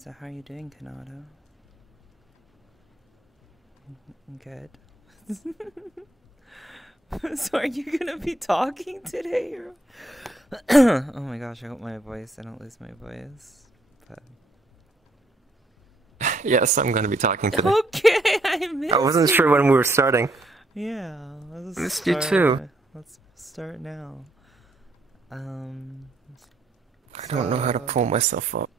So how are you doing, Konata? Good. So are you gonna be talking today? Or oh my gosh, I hope I don't lose my voice. But Yes, I'm going to be talking today. okay, I I wasn't missed sure when we you. were starting. Yeah, let's Missed you too. start. Let's start now. Um, I don't know how to so, pull myself up.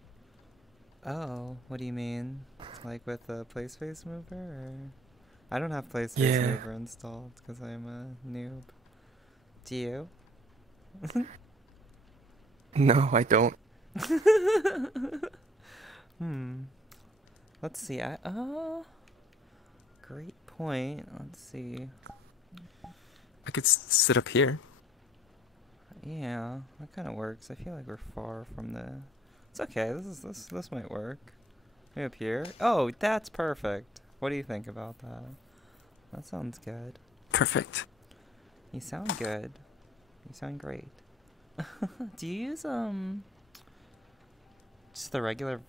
oh, what do you mean? Like with the PlaySpace Mover? Or? I don't have PlaySpace Yeah. Mover installed because I'm a noob. Do you? No, I don't. Hmm. Let's see. Great point. Let's see. I could sit up here. Yeah, that kind of works. I feel like we're far from the. It's okay. This might work. Maybe up here. Oh, that's perfect. What do you think about that? That sounds good. Perfect. You sound good. You sound great. Do you use just the regular?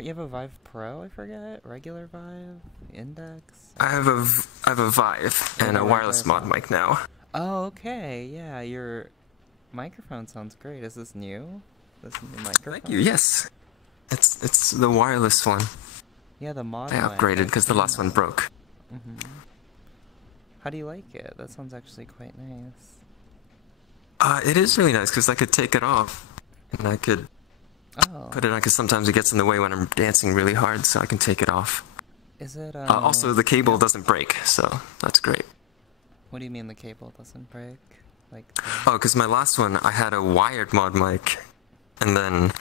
You have a Vive Pro? I forget. Regular Vive, Index. I have a Vive and a wireless mod mic now. Oh, okay. Yeah, your microphone sounds great. Is this new? This new microphone? Thank you. Yes. It's the wireless one. Yeah, the mod I mic. upgraded because the last one broke. How do you like it? That sounds actually quite nice. It is really nice because I could take it off and I could put it on because sometimes it gets in the way when I'm dancing really hard, so I can take it off. Is it also, the cable doesn't break, so that's great. What do you mean the cable doesn't break? Like Oh, because my last one, I had a wired mod mic, and then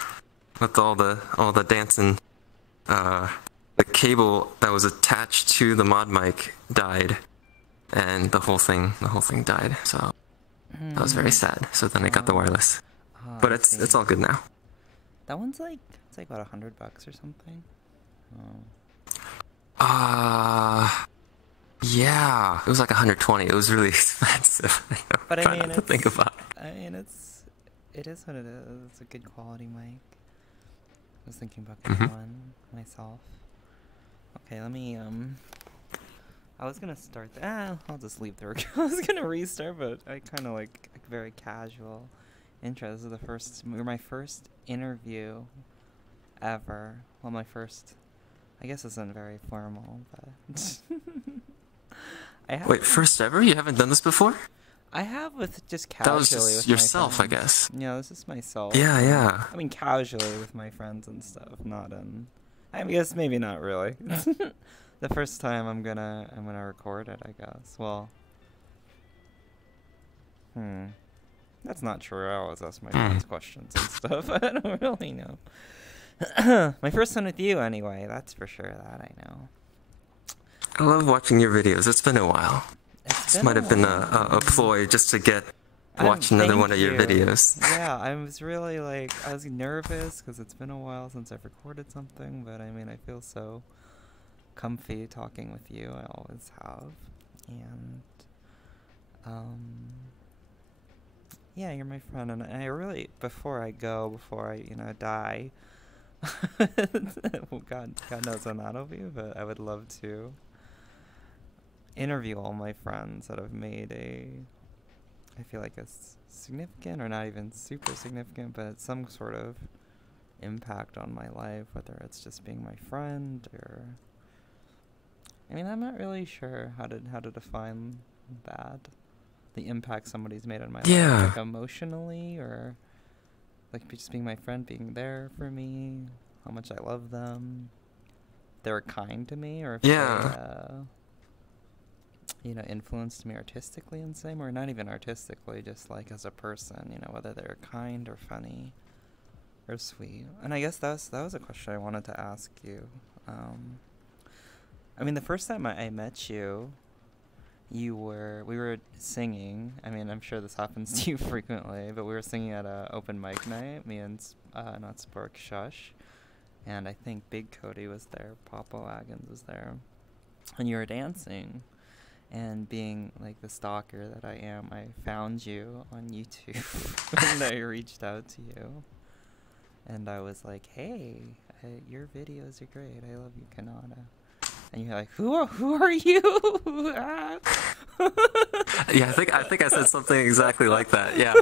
with all the dancing, the cable that was attached to the mod mic died, and the whole thing died. So that was very sad. So then I got the wireless, but it's all good now. That one's like about $100 or something. Yeah, it was like 120. It was really expensive. But I mean, not to think about it. I mean, it is what it is. It's a good quality mic. I was thinking about getting one myself. Okay, let me I was gonna start. I'll just leave the record. I was gonna restart, but I kind of like a very casual intro. This is my first interview ever. Well, my first. I guess it's not very formal, but Wait, first ever? You haven't done this before? I have with just casually. That was just with yourself, my I guess. Yeah, this is myself. Yeah. I mean, casually with my friends and stuff, not in. I guess maybe not really. The first time I'm gonna record it, I guess. Well, that's not true. I always ask my friends questions and stuff. I don't really know. My first one with you, anyway. That's for sure. That I know. I love watching your videos. It's been a while. This might have been a ploy just to watch another one of your videos. Yeah, I was really I was nervous because it's been a while since I've recorded something, but I mean, I feel so comfy talking with you. I always have. And, yeah, you're my friend, and I really, before I die, well, God knows when that'll be, but I would love to interview all my friends that have made I feel like a significant or not even super significant, but some sort of impact on my life, whether it's just being my friend or, I mean, I'm not really sure how to define that, the impact somebody's made on my life, like emotionally, or like just being my friend, being there for me, how much I love them, if they were kind to me, or if they influenced me artistically in some way, or not even artistically, just like as a person, whether they're kind or funny or sweet. And I guess that was a question I wanted to ask you. I mean, the first time I met you, we were singing. I mean, I'm sure this happens to you frequently, but we were singing at a open mic night, me and not Spork Shush, and I think Big Cody was there, Papa Wagons was there, and you were dancing. And being like the stalker that I am, I found you on YouTube and I reached out to you. And I was like, hey, hey, your videos are great. I love you, Konata. And you're like, who are you? Yeah, I think I said something exactly like that. Yeah.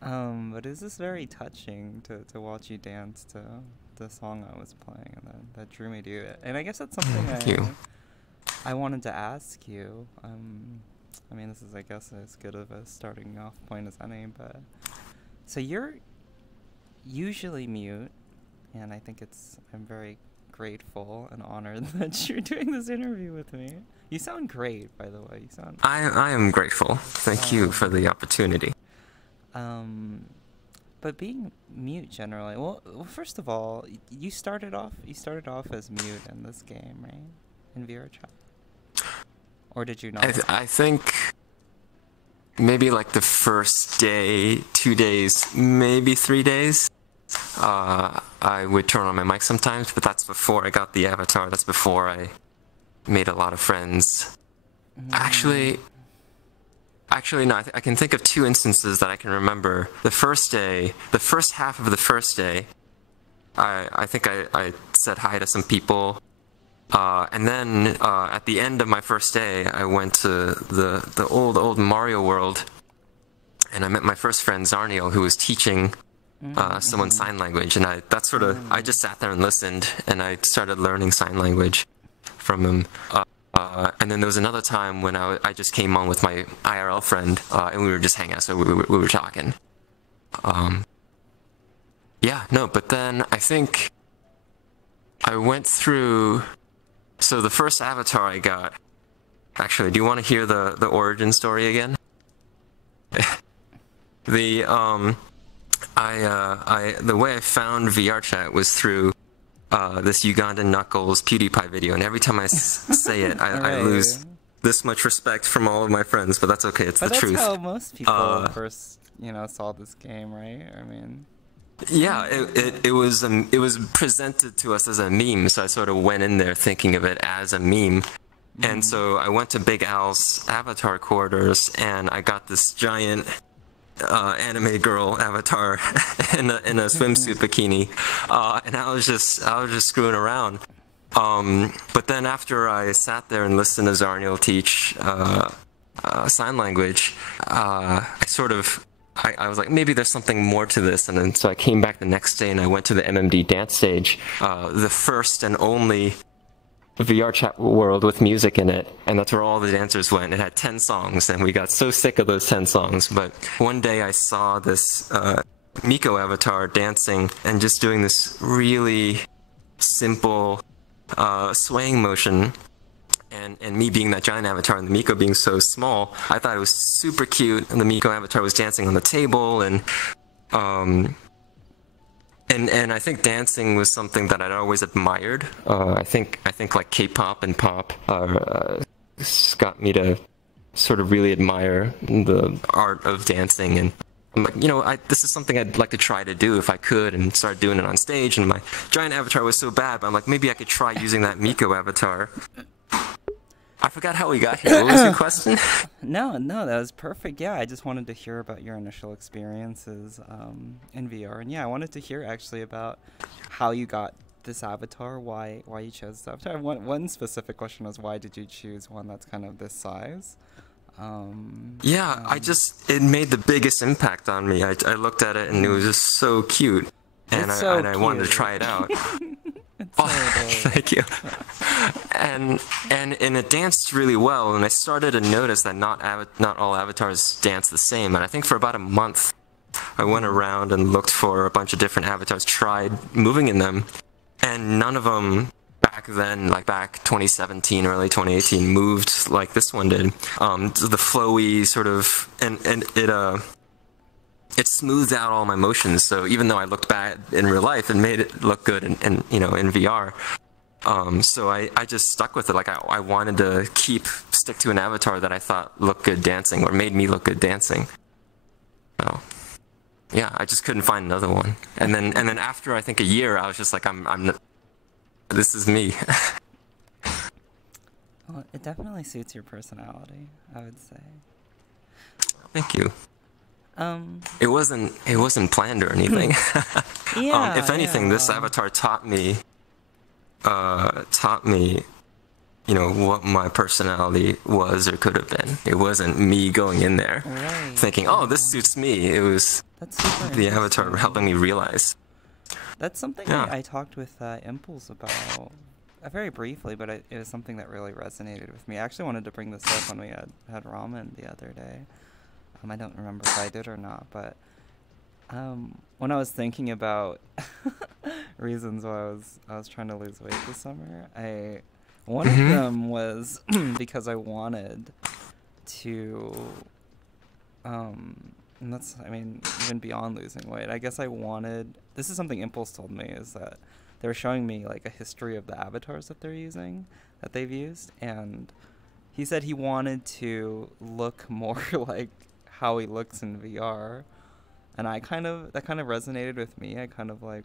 But it's just very touching to watch you dance to the song I was playing, and that drew me to it. And I guess that's something Thank you. I wanted to ask you. I mean, this is, I guess, as good of a starting off point as any, but so you're usually mute, and I think I'm very grateful and honored that you're doing this interview with me. You sound great, by the way. You sound. I am grateful. Thank you for the opportunity. But being mute generally, well, first of all, you started off as mute in this game, right? In vrchat. Or did you not? I think maybe like the first day, 2 days, maybe 3 days. I would turn on my mic sometimes, but that's before I got the avatar. That's before I made a lot of friends. Actually, no. I can think of 2 instances that I can remember. The first half of the first day, I think I said hi to some people. And then at the end of my first day, I went to the old Mario world, and I met my first friend Zarniel, who was teaching someone sign language, and I just sat there and listened, and I started learning sign language from him. And then there was another time when I just came on with my IRL friend, and we were just hanging out, so we were talking. Yeah, no, but then I think I went through. So the first avatar I got. Actually, do you want to hear the origin story again? The way I found vrchat was through this Ugandan Knuckles PewDiePie video, and every time I say it, I lose this much respect from all of my friends, but that's okay, it's the truth. That's how most people first, saw this game, right? I mean... Yeah, it was presented to us as a meme, so I sort of went in there thinking of it as a meme. And so I went to Big Al's avatar quarters, and I got this giant anime girl avatar in a swimsuit bikini, and I was just screwing around. But then after I sat there and listened to Zarniel teach sign language, I was like, maybe there's something more to this, and then so I came back the next day and I went to the MMD dance stage, the first and only vrchat world with music in it, and that's where all the dancers went. It had 10 songs, and we got so sick of those 10 songs, but one day I saw this Miko avatar dancing and just doing this really simple swaying motion. And me being that giant avatar and the Miko being so small, I thought it was super cute. And the Miko avatar was dancing on the table, and I think dancing was something that I'd always admired. I think like K-pop and pop got me to sort of really admire the art of dancing. And I'm like, this is something I'd like to try to do if I could, and start doing it on stage. And my giant avatar was so bad, but I'm like, maybe I could try using that Miko avatar. I forgot how we got here. What was your question? No, that was perfect. Yeah, I just wanted to hear about your initial experiences in VR. And yeah, I wanted to hear actually about how you got this avatar, why you chose this avatar. One specific question was, why did you choose one that's kind of this size? It made the biggest impact on me. I looked at it and it was just so cute. And I wanted to try it out. Thank you. And it danced really well, and I started to notice that not all avatars dance the same. And I think for about a month, I went around and looked for a bunch of different avatars, tried moving in them, and none of them back then, like back 2017, early 2018, moved like this one did. The flowy sort of, and it smoothed out all my motions, so even though I looked bad in real life, it made it look good in VR. So I just stuck with it. Like I wanted to stick to an avatar that I thought looked good dancing, or made me look good dancing. So yeah, I just couldn't find another one. And then after I think a year, I was just like, this is me. Well, it definitely suits your personality, I would say. Thank you. It wasn't planned or anything. Yeah, If anything, this yeah. avatar taught me, what my personality was or could have been. It wasn't me going in there Right. thinking, oh, this suits me. It was That's super the avatar helping interesting. me realize. That's something Yeah. I talked with Impulse about very briefly, but it was something that really resonated with me. I actually wanted to bring this up when we had ramen the other day. I don't remember if I did or not, but when I was thinking about reasons why I was trying to lose weight this summer, one of Mm-hmm. them was because I wanted to and that's, I mean, even beyond losing weight, I guess I wanted, this is something Impulse told me, is that they were showing me like a history of the avatars that they're using, that they've used, and he said he wanted to look more like how he looks in VR, and that kind of resonated with me. I kind of like,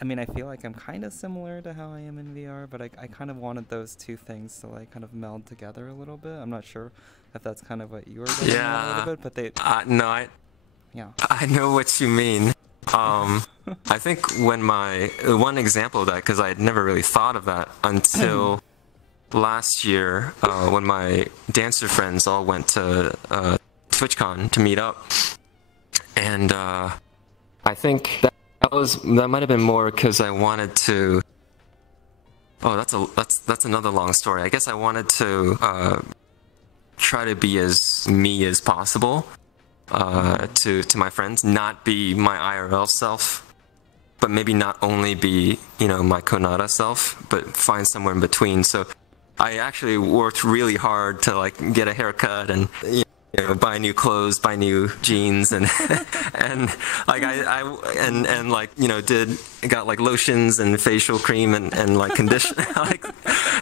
I mean, I feel like I'm kind of similar to how I am in VR, but I kind of wanted those two things to like kind of meld together a little bit. I'm not sure if that's kind of what you were getting at a little Yeah. bit, but No, yeah. I know what you mean. I think when one example of that, because I had never really thought of that until last year, when my dancer friends all went to TwitchCon to meet up, and I think that might have been more because I wanted to. Oh, that's another long story. I guess I wanted to try to be as me as possible to my friends, not be my IRL self, but maybe not only be my konata self, but find somewhere in between. So I actually worked really hard to like get a haircut and buy new clothes, buy new jeans, and and like and like got like lotions and facial cream and like condition. Like,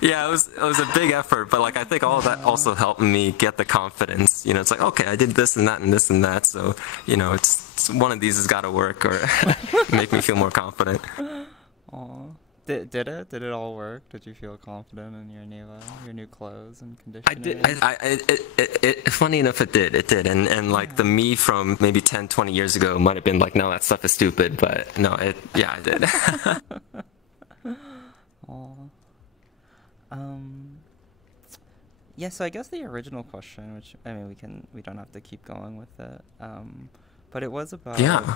yeah, it was a big effort, but like I think all of that also helped me get the confidence. It's like, okay, I did this and that and this and that, so it's one of these has got to work or make me feel more confident. Aw. Did it all work? Did you feel confident in your new clothes and I did. conditioner? Funny enough, it did. It did. And like the Yeah. me from maybe 10, 20 years ago might have been like, no, that stuff is stupid. But no, yeah, I did. Aw. Um. Yeah. So I guess the original question, which I mean, we don't have to keep going with it. But it was Yeah.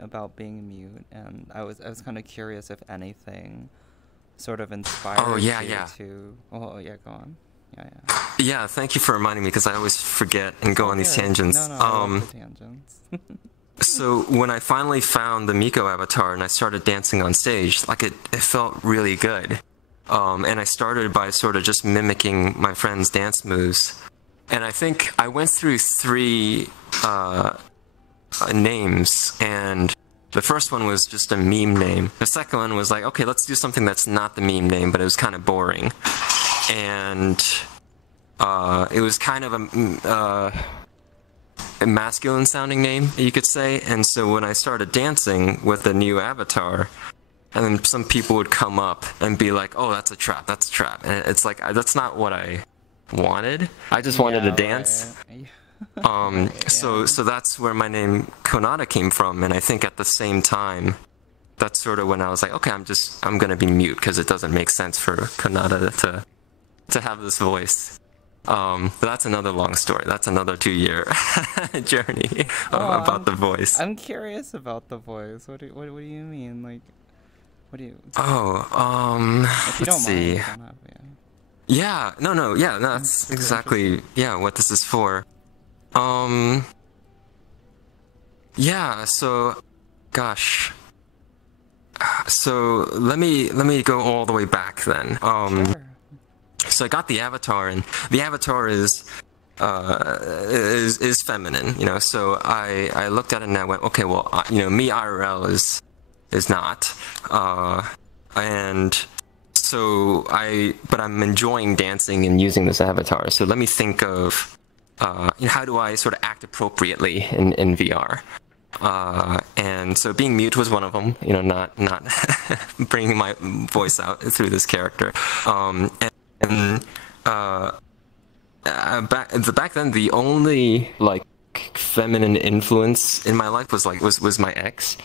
about being mute, and I was kind of curious if anything sort of Oh, inspired yeah, you yeah. to. Oh yeah, go on. Yeah, yeah. Yeah, thank you for reminding me because I always forget and It's go all on these good. No, tangents. no, I love the tangents. So when I finally found the Miko avatar and I started dancing on stage, like it felt really good. And I started by sort of just mimicking my friends' dance moves. And I think I went through three names, and the first one was just a meme name. The second one was like, okay, let's do something that's not the meme name, but it was kind of boring. And it was kind of a masculine sounding name, you could say. And so when I started dancing with the new avatar, and then some people would come up and be like, oh, that's a trap, that's a trap. And it's like, that's not what I wanted. I just wanted to Yeah, dance. right. So Yeah. that's where my name Konata came from, and I think at the same time, that's sort of when I was like, okay, I'm gonna be mute because it doesn't make sense for Konata to have this voice. But that's another long story. That's another 2-year journey Oh, about the voice. I'm curious about the voice. What do you mean? Like, what do you? Oh, If you let's don't mind, see. you don't have. Yeah. Yeah, no, yeah, I'm that's super exactly interested. what this is for. Um, yeah, so, gosh. So let me go all the way back then. Sure. So I got the avatar, and the avatar is feminine, So I looked at it and I went, okay, well, me IRL is not, and so but I'm enjoying dancing and using this avatar. So let me think of, how do I sort of act appropriately in VR? And so being mute was one of them, not bringing my voice out through this character. And back then, the only like feminine influence in my life was my ex.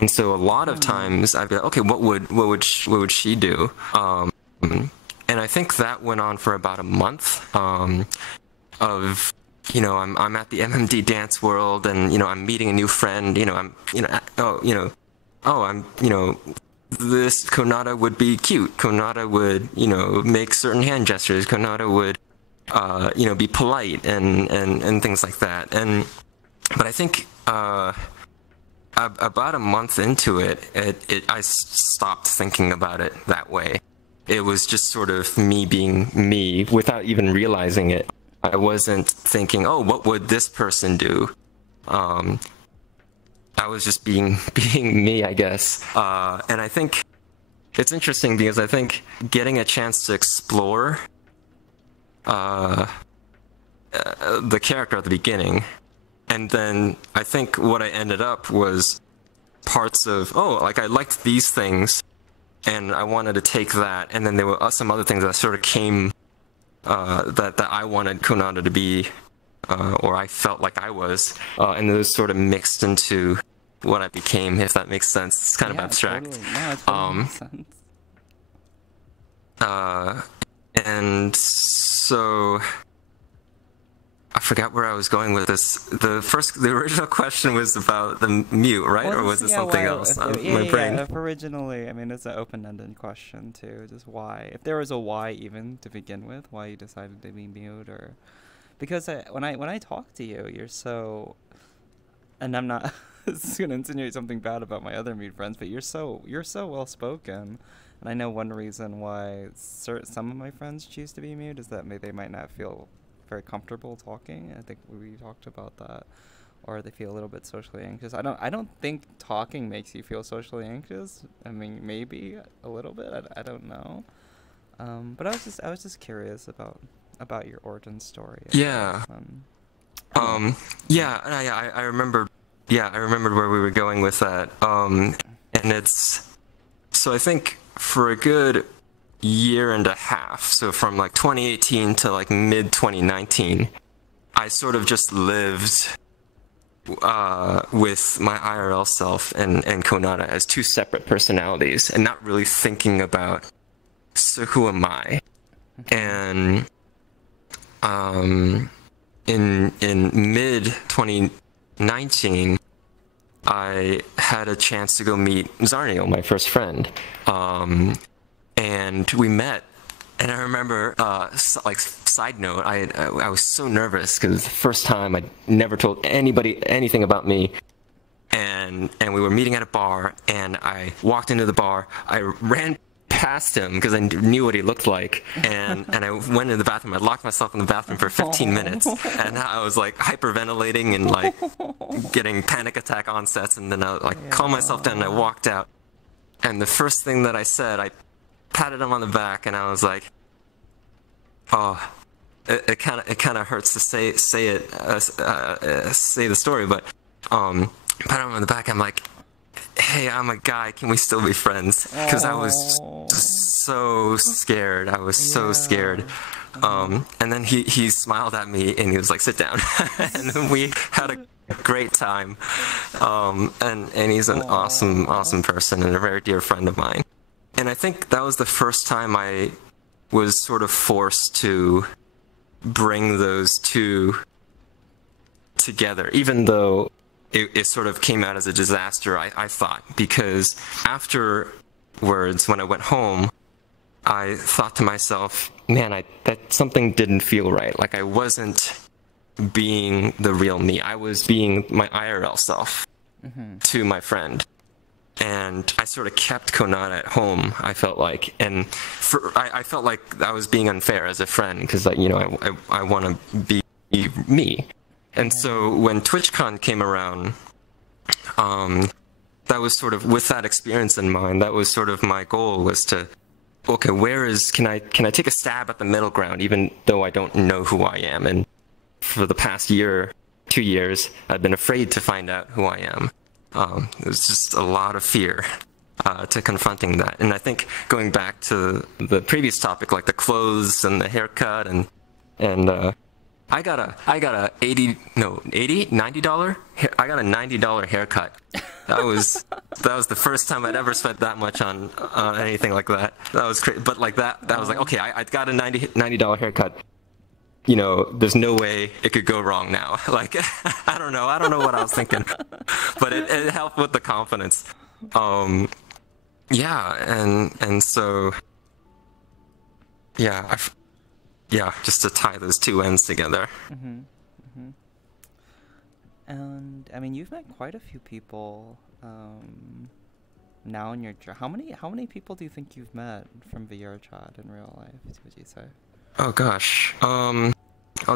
And so a lot of times I'd be like, okay, what would she do? And I think that went on for about a month, of, you know, I'm at the MMD dance world, and, you know, I'm meeting a new friend, you know, this konata would be cute. Konata would, you know, make certain hand gestures. Konata would, you know, be polite and things like that. But I think, about a month into it, I stopped thinking about it that way. It was just sort of me being me without even realizing it. I wasn't thinking, oh, what would this person do? I was just being me, I guess. And I think it's interesting because I think getting a chance to explore the character at the beginning, and then I think what I ended up was parts of, oh, like I liked these things, and I wanted to take that, and then there were some other things that sort of came, that I wanted konata to be, or I felt like I was, and those sort of mixed into what I became, if that makes sense. It's kind of abstract. Totally. No, it totally makes sense. And so I forgot where I was going with this. The original question was about the mute, right? Well, or was it something else? My brain. If originally, I mean, it's an open-ended question too. Just why? If there was a why even to begin with, why you decided to be mute, or because when I talk to you, you're so, and I'm not this is gonna insinuate something bad about my other mute friends, but you're so well spoken, and I know one reason why some of my friends choose to be mute is that they might not feel very comfortable talking. I think we talked about that, or they feel a little bit socially anxious. I don't think talking makes you feel socially anxious. I mean, maybe a little bit. I don't know. But I was just curious about your origin story. Yeah. I remember. Yeah, I remembered where we were going with that. And it's, so I think for a good year and a half, so from like 2018 to like mid 2019, I sort of just lived with my IRL self and konata as two separate personalities, and not really thinking about, so who am I? And in mid 2019, I had a chance to go meet Zarniel, my first friend. And we met, and I remember, like, side note, I was so nervous because the first time I never told anybody anything about me, and we were meeting at a bar, and I walked into the bar, I ran past him because I knew what he looked like, and I went into the bathroom, I locked myself in the bathroom for 15 minutes, and I was like hyperventilating and like getting panic attack onsets, and then I like calmed myself down and I walked out, and the first thing that I said, I patted him on the back, and I was like, oh, it kind of hurts to say the story, but patted him on the back. I'm like, hey, I'm a guy. Can we still be friends? Because I was so scared. I was so scared. And then he smiled at me, and he was like, sit down. And then we had a great time. And he's an awesome person and a very dear friend of mine. And I think that was the first time I was sort of forced to bring those two together, even though it sort of came out as a disaster, I thought, because afterwards, when I went home, I thought to myself, man, that something didn't feel right. Like I wasn't being the real me. I was being my IRL self to my friend. And I sort of kept konata at home, I felt like. And I felt like I was being unfair as a friend because, you know, I want to be me. And so when TwitchCon came around, that was sort of, with that experience in mind, that was sort of my goal, was to, okay, can I take a stab at the middle ground, even though I don't know who I am? And for the past 2 years, I've been afraid to find out who I am. There's just a lot of fear to confronting that. And I think going back to the previous topic, like the clothes and the haircut and I got a $90. I got a $90 haircut. That was the first time I'd ever spent that much on anything like that. That was crazy. But like that was like, okay, I got a $90 haircut. You know, there's no way it could go wrong now. Like, I don't know what I was thinking, but it helped with the confidence. Yeah, and so, yeah, just to tie those two ends together. And I mean, you've met quite a few people now in your job. How many people do you think you've met from vrchat in real life? Would you say? Oh gosh, I'll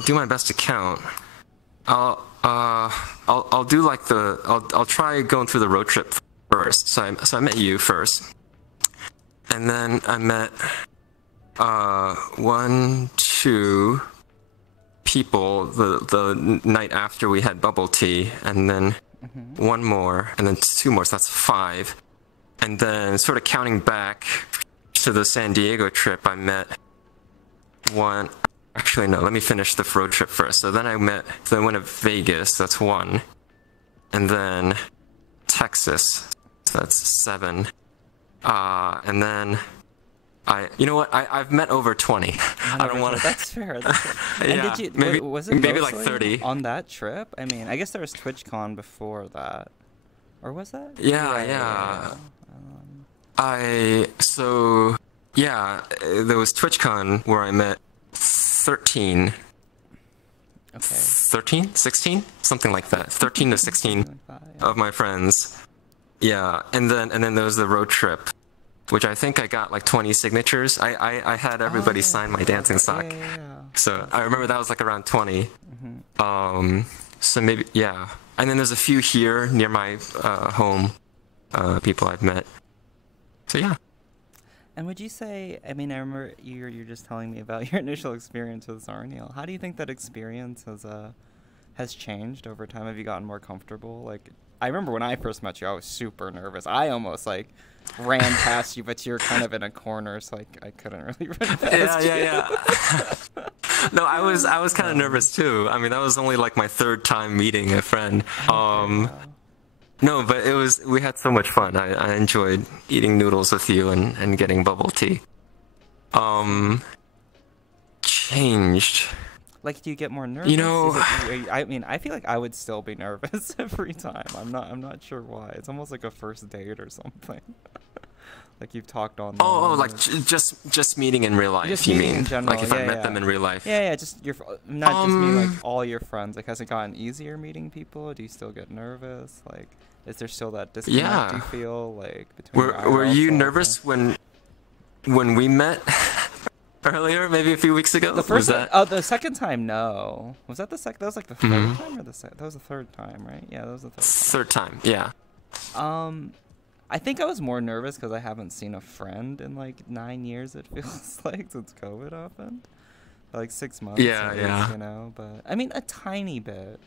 do my best to count. I'll do like I'll try going through the road trip first. So I met you first, and then I met 1, 2 people the night after we had bubble tea, and then one more, and then 2 more. So that's 5, and then sort of counting back to the San Diego trip, I met one. Actually, no. Let me finish the road trip first. So then I went to Vegas. That's 1, and then Texas. So that's 7. And then you know what? I've met over 20. I don't want to. That's fair. That's fair. And Yeah, did you, maybe was it maybe like mostly 30. on that trip? I mean, I guess there was TwitchCon before that, or was that? Yeah. There was TwitchCon where I met 13. Okay. 13? 16? Something like that. 13 to 16 Like that, yeah. of my friends. Yeah, and then there was the road trip, which I think I got like 20 signatures. I had everybody sign my dancing sock. Yeah. So I remember that was like around 20. So maybe, yeah. And then there's a few here near my home, people I've met. So yeah. And would you say, I mean, I remember you're just telling me about your initial experience with Zarniel. How do you think that experience has changed over time? Have you gotten more comfortable? Like, I remember when I first met you, I was super nervous. I almost like ran past you, but you're kind of in a corner, so I couldn't really run past you. Yeah. No, I was kind of nervous too. I mean, that was only like my 3rd time meeting a friend. No, but we had so much fun. I enjoyed eating noodles with you and getting bubble tea. Changed. Like, do you get more nervous? You know, I mean, I feel like I would still be nervous every time. I'm not sure why. It's almost like a first date or something. Like you've talked on. Like just meeting in real life. Just you meeting mean? in general. Like if I met them in real life. Yeah. Just not just me, like all your friends. Like, has it gotten easier meeting people? Do you still get nervous? Like, is there still that disconnect you feel like between? Were you nervous when we met? Earlier, maybe a few weeks ago. The first the second time, no. Was that the second? That was like the third time, or that was the third time, right? Yeah, that was the third time. Third time, yeah. I think I was more nervous because I haven't seen a friend in like 9 years. It feels like since COVID happened, like 6 months. Yeah. You know, but I mean a tiny bit,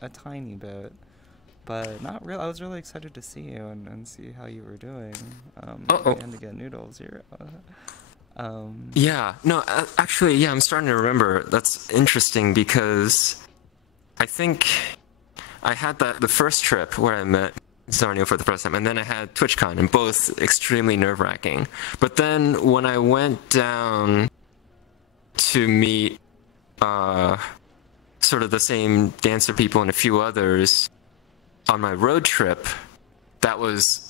but not real. I was really excited to see you and see how you were doing. And to get noodles. Yeah, no, actually, yeah, I'm starting to remember. That's interesting because I think I had the first trip where I met Zarniel for the first time, and then I had TwitchCon, and both extremely nerve-wracking. But then when I went down to meet sort of the same dancer people and a few others on my road trip, that was...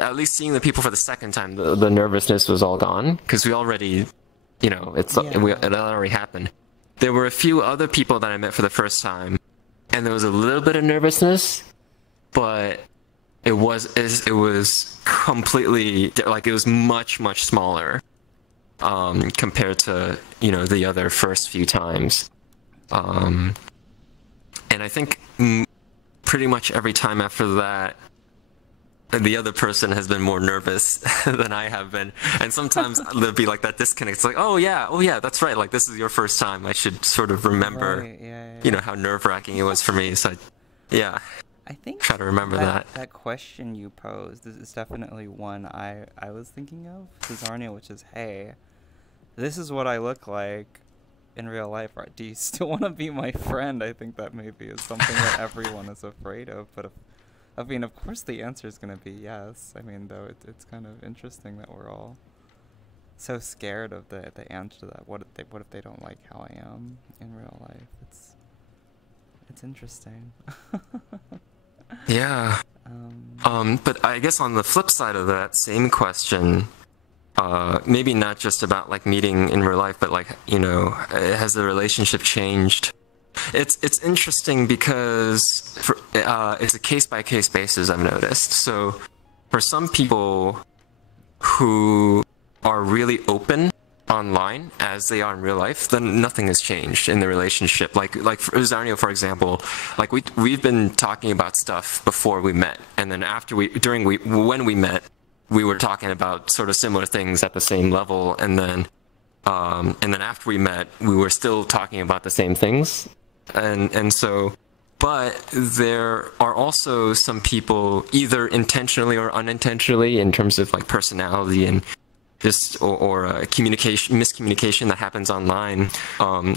At least seeing the people for the second time, the nervousness was all gone because we already, you know, it already happened. There were a few other people that I met for the first time, and there was a little bit of nervousness, but it was completely like it was much smaller compared to the other first few times, and I think pretty much every time after that, the other person has been more nervous than I have been. And sometimes there'll be like that disconnect. It's like, oh yeah, that's right. Like, this is your first time. I should sort of remember, right, how nerve-wracking it was for me. So, I think try to remember that. That question you posed is definitely one I was thinking of to Zarniel, which is, hey, this is what I look like in real life, or do you still want to be my friend? I think that maybe is something that everyone is afraid of. But if, I mean, of course the answer is going to be yes. I mean, though it's kind of interesting that we're all so scared of the answer to that. What if they don't like how I am in real life? It's interesting. Yeah. But I guess on the flip side of that same question, maybe not just about like meeting in real life, but like, you know, has the relationship changed? It's interesting because it's a case by case basis, I've noticed. So for some people who are really open online as they are in real life, then nothing has changed in the relationship. Like for Zarnio, for example, like we've been talking about stuff before we met, and then when we met, we were talking about sort of similar things at the same level, and then after we met, we were still talking about the same things, and so. But there are also some people, either intentionally or unintentionally, in terms of like personality and or miscommunication that happens online,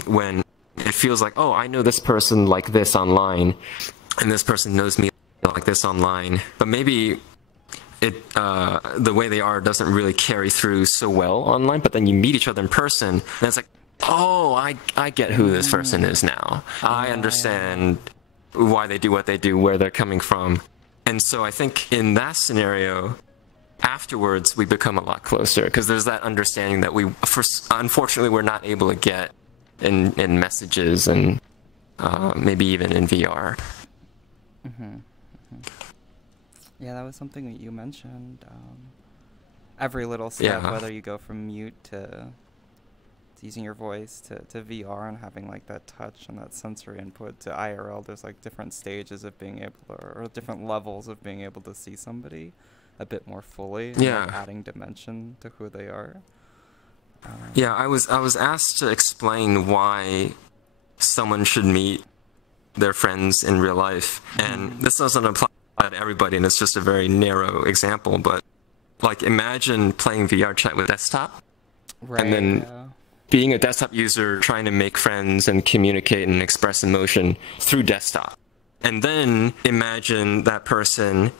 when it feels like, oh, I know this person like this online, and this person knows me like this online, but maybe the way they are doesn't really carry through so well online. But then you meet each other in person, and it's like, oh, I get who this person is now. I understand why they do what they do, where they're coming from. And so I think in that scenario, afterwards we become a lot closer, because there's that understanding that unfortunately we're not able to get in messages and maybe even in VR. Yeah, that was something that you mentioned. Every little step, whether you go from mute to using your voice to VR and having like that touch and that sensory input to IRL, there's like different stages of being able to, or different levels of being able to see somebody a bit more fully, and like adding dimension to who they are. I was asked to explain why someone should meet their friends in real life, and this doesn't apply to everybody, and it's just a very narrow example, but like imagine playing VR chat with desktop, and then being a desktop user trying to make friends and communicate and express emotion through desktop, and then imagine that person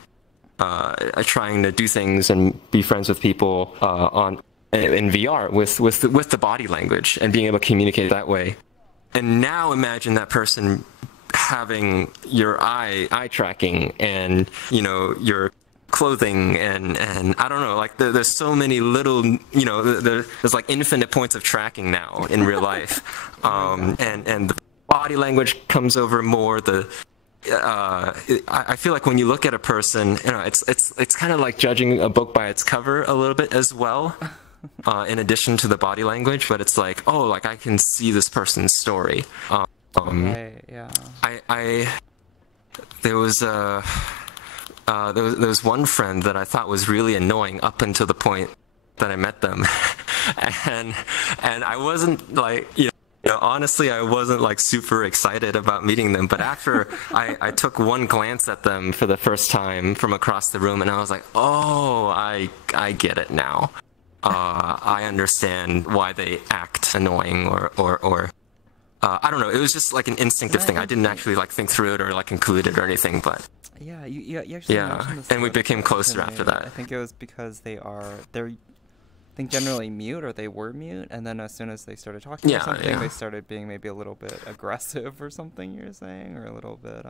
trying to do things and be friends with people in VR with the body language and being able to communicate that way. And now imagine that person having your eye tracking and, you know, your clothing and I don't know, like there's so many little, you know, there's like infinite points of tracking now in real life. And the body language comes over more. I feel like when you look at a person, you know, it's kind of like judging a book by its cover a little bit as well, in addition to the body language. But it's like, oh, like I can see this person's story. There was one friend that I thought was really annoying up until the point that I met them, and I wasn't like, you know, honestly, I wasn't like super excited about meeting them, but after I took one glance at them for the first time from across the room, and I was like, oh, I get it now. I understand why they act annoying, or I don't know. It was just like an instinctive thing. I didn't actually like think through it or like conclude it or anything, but you actually mentioned this, and we became closer after that. I think it was because they're I think generally mute, or they were mute, and then as soon as they started talking or something, they started being maybe a little bit aggressive or something, you're saying, or a little bit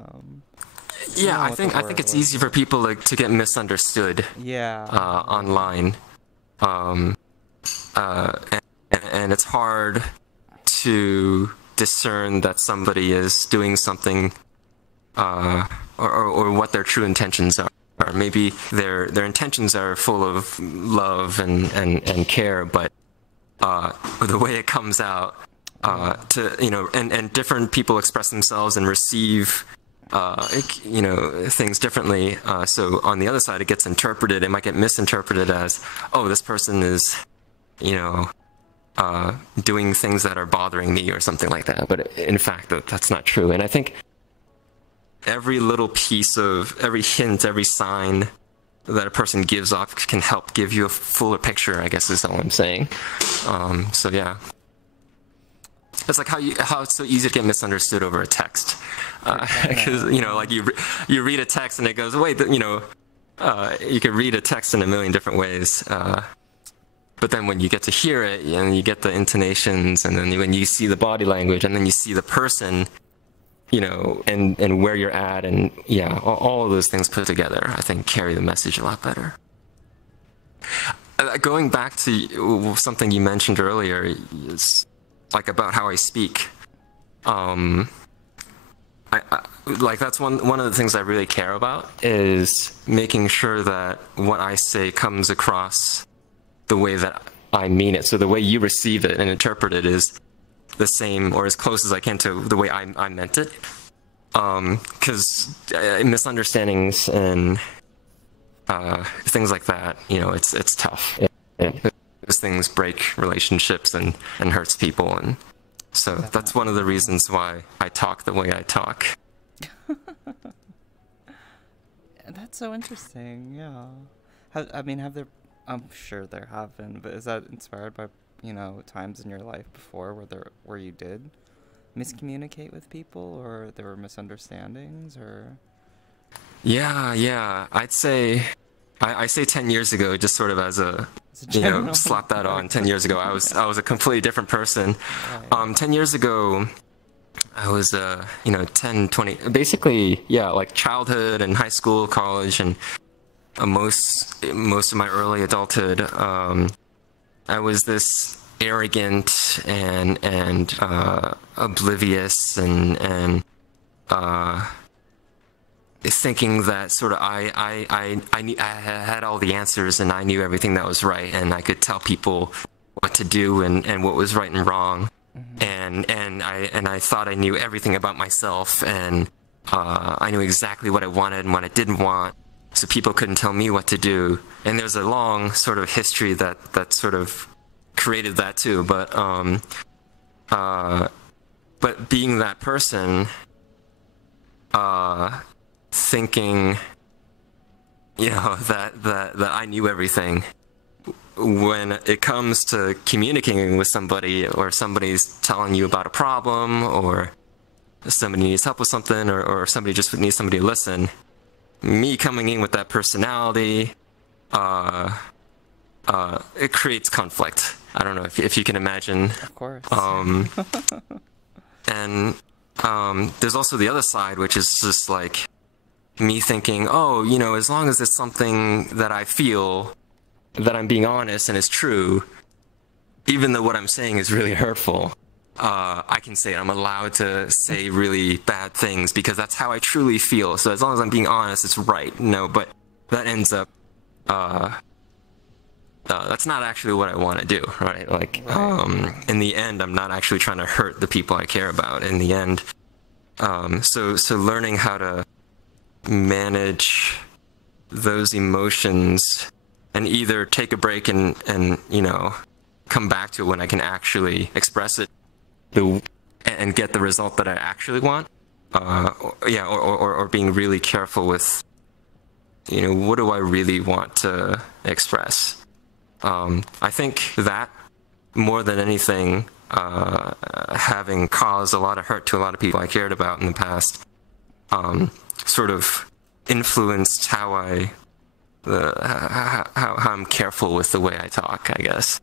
I think it's easy for people to get misunderstood online, and it's hard to discern that somebody is doing something or what their true intentions are. Or maybe their intentions are full of love and care, but the way it comes out, to, you know, and different people express themselves and receive you know, things differently. So on the other side, it gets interpreted. It might get misinterpreted as, oh, this person is, you know, doing things that are bothering me or something like that. But in fact, that's not true. And I think every little piece of, every hint, every sign that a person gives off can help give you a fuller picture, I guess is all I'm saying. So yeah. it's like how it's so easy to get misunderstood over a text, because like you read a text and it goes, wait, you could read a text in a million different ways, but then when you get to hear it and you get the intonations, and then when you see the body language, and then you see the person, and where you're at, and yeah, all of those things put together, I think carry the message a lot better. Going back to something you mentioned earlier, is like about how I speak. I like that's one of the things I really care about, is making sure that what I say comes across the way that I mean it. So the way you receive it and interpret it is the same or as close as I can to the way I meant it. Because misunderstandings and things like that, it's tough. Those things break relationships and hurts people, and so that's one of the reasons why I talk the way I talk. That's so interesting. Yeah. Have there? I'm sure there have been, but is that inspired by times in your life before where you did miscommunicate with people, or there were misunderstandings, or? Yeah. I'd say I say 10 years ago, just sort of as a slap that on. 10 years ago, I was a completely different person. Right. 10 years ago, I was 10, 20, basically, yeah, like childhood and high school, college, and most of my early adulthood. I was this arrogant and oblivious and thinking that sort of I had all the answers and I knew everything that was right, and I could tell people what to do and what was right and wrong. Mm-hmm. and I thought I knew everything about myself, and I knew exactly what I wanted and what I didn't want, so people couldn't tell me what to do. And there's a long sort of history that sort of created that too. But being that person, thinking, that I knew everything, when it comes to communicating with somebody, or somebody's telling you about a problem, or somebody needs help with something, or somebody just needs somebody to listen, me coming in with that personality, it creates conflict. I don't know if you can imagine. Of course. And there's also the other side, which is just like me thinking, as long as it's something that I feel, that I'm being honest and it's true, even though what I'm saying is really hurtful, I can say it. I'm allowed to say really bad things because that's how I truly feel. So as long as I'm being honest, it's right. But that ends up, that's not actually what I want to do, right? Like, in the end, I'm not actually trying to hurt the people I care about in the end. So learning how to manage those emotions and either take a break and come back to it when I can actually express it and get the result that I actually want, or being really careful with what do I really want to express. I think that more than anything, having caused a lot of hurt to a lot of people I cared about in the past, sort of influenced how I'm careful with the way I talk, I guess.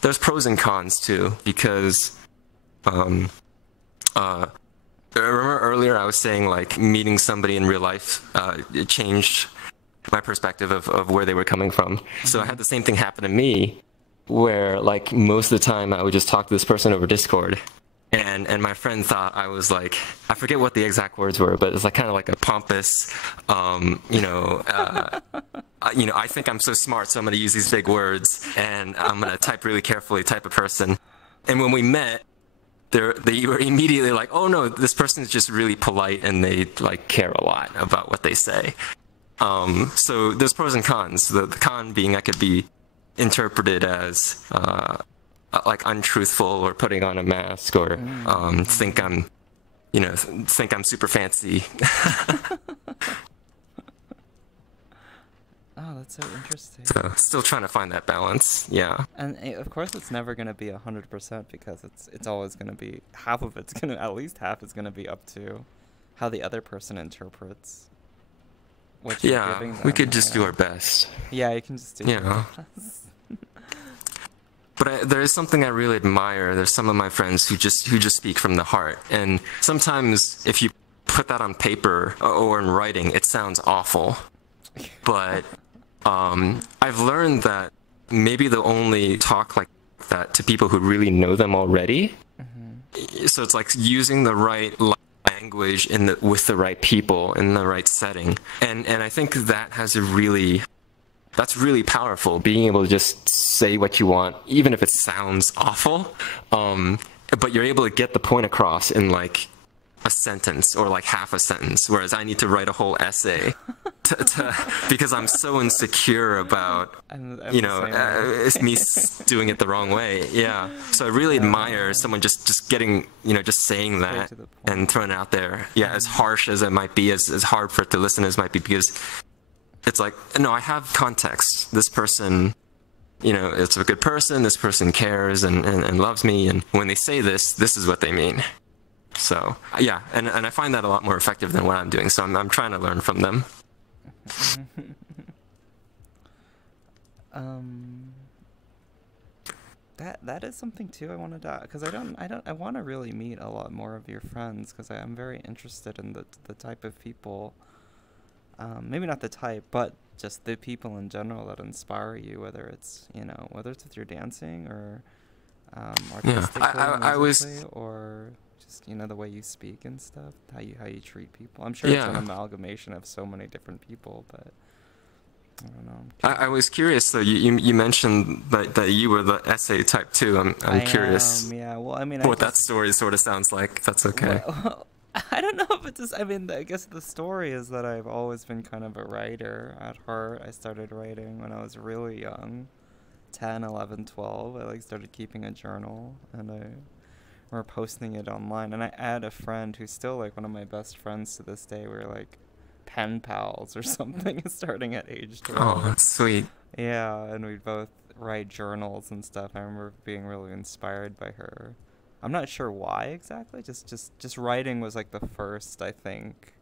There's pros and cons too, because remember earlier I was saying, like, meeting somebody in real life it changed my perspective of where they were coming from. Mm-hmm. So I had the same thing happen to me, where like most of the time I would just talk to this person over Discord, and my friend thought I was like, I forget what the exact words were, but it's like kind of like a pompous, I think I'm so smart, so I'm going to use these big words, and I'm going to type really carefully type of person. And when we met, they were immediately like, oh no, this person's just really polite and they like care a lot about what they say. So there's pros and cons. The con being I could be interpreted as like untruthful or putting on a mask, or think I'm super fancy. Oh, that's so interesting. So still trying to find that balance. Yeah. And of course, it's never gonna be 100% because it's always gonna be half of it's gonna at least half is gonna be up to how the other person interprets what you're Yeah, giving them. we could just do our best. Yeah, you can just do You your know. best. But there is something I really admire. There's some of my friends who just speak from the heart, and sometimes if you put that on paper or in writing, it sounds awful. But I've learned that maybe they'll only talk like that to people who really know them already. Mm-hmm. So it's like using the right language with the right people in the right setting, and I think that has that's really powerful, being able to just say what you want, even if it sounds awful, but you're able to get the point across in like a sentence or like half a sentence, whereas I need to write a whole essay because I'm so insecure about, I'm it's me doing it the wrong way. Yeah. So I really admire someone just getting, just saying that and throwing it out there. Yeah, as harsh as it might be, as hard for it to listen as it might be, because it's like, no, I have context. This person, it's a good person. This person cares and loves me. And when they say this is what they mean. So, yeah, and I find that a lot more effective than what I'm doing. So I'm trying to learn from them. That is something too I wanted to, because I want to really meet a lot more of your friends, because I'm very interested in the type of people. Maybe not the type, but just the people in general that inspire you, whether it's with your dancing or artistically, musically, or just the way you speak and stuff, how you treat people. I'm sure it's an amalgamation of so many different people, but I don't know. I was curious though. You mentioned that you were the essay type too. I'm curious. Yeah. Well, I mean, that story sort of sounds like. That's okay. Well, I don't know if it's just, I guess the story is that I've always been kind of a writer at heart. I started writing when I was really young, 10, 11, 12. I started keeping a journal, and we're posting it online. And I had a friend who's still one of my best friends to this day. We're pen pals or something starting at age 12. Oh, that's sweet. Yeah, and we'd both write journals and stuff. I remember being really inspired by her. I'm not sure why exactly. Just writing was the first, I think,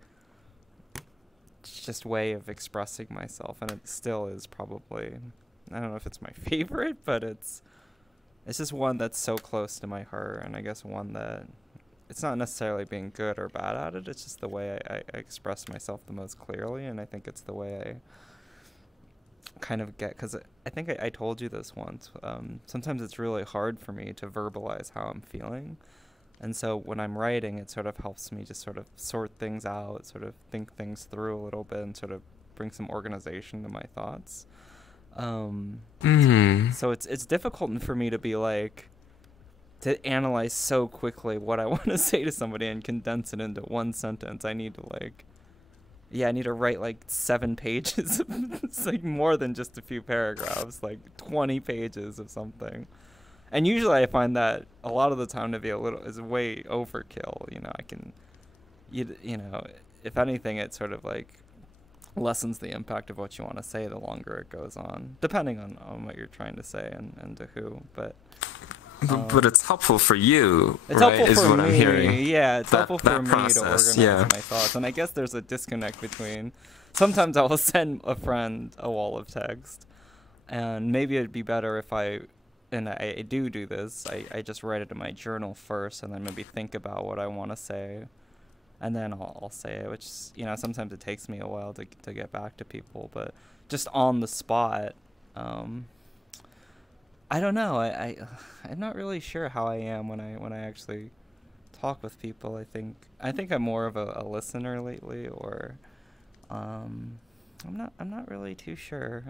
just way of expressing myself, and it still is probably. I don't know if it's my favorite, but it's just one that's so close to my heart, and I guess one that it's not necessarily being good or bad at it. It's just the way I express myself the most clearly, and I think it's the way I kind of get, because I think I told you this once. Sometimes it's really hard for me to verbalize how I'm feeling, and so when I'm writing, it sort of helps me just sort of sort things out, sort of think things through a little bit, and sort of bring some organization to my thoughts. So it's difficult for me to be to analyze so quickly what I want to say to somebody and condense it into one sentence. I need to I need to write 7 pages. It's more than just a few paragraphs, 20 pages of something. And usually I find that a lot of the time to be is way overkill. I can, if anything, it sort of lessens the impact of what you want to say the longer it goes on, depending on what you're trying to say and to who. But it's helpful for you, it's right? Helpful is for what me. I'm hearing. Yeah, it's helpful for me process, to organize my thoughts. And I guess there's a disconnect between, sometimes I will send a friend a wall of text, and maybe it'd be better if I do this, I just write it in my journal first, and then maybe think about what I want to say, and then I'll say it, which, sometimes it takes me a while to get back to people, but just on the spot, I don't know. I'm not really sure how I am when I actually talk with people. I think I'm more of a listener lately, or I'm not really too sure.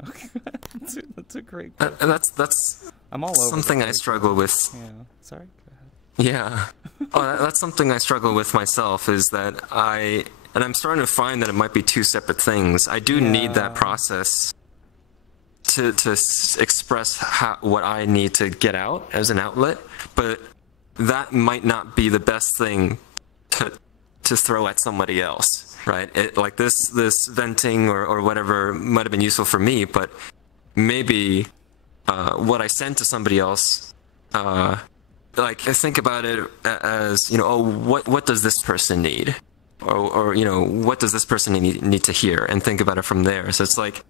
That's a great question. That's I'm all over something I struggle with. Yeah. Sorry. Go ahead. Yeah. That's something I struggle with myself, is that I'm starting to find that it might be two separate things. I do need that process to express what I need to get out as an outlet, but that might not be the best thing to to throw at somebody else, right? Like this venting or whatever might have been useful for me, but maybe what I send to somebody else, like I think about it as, oh, what does this person need? Or what does this person need to hear, and think about it from there. So it's like,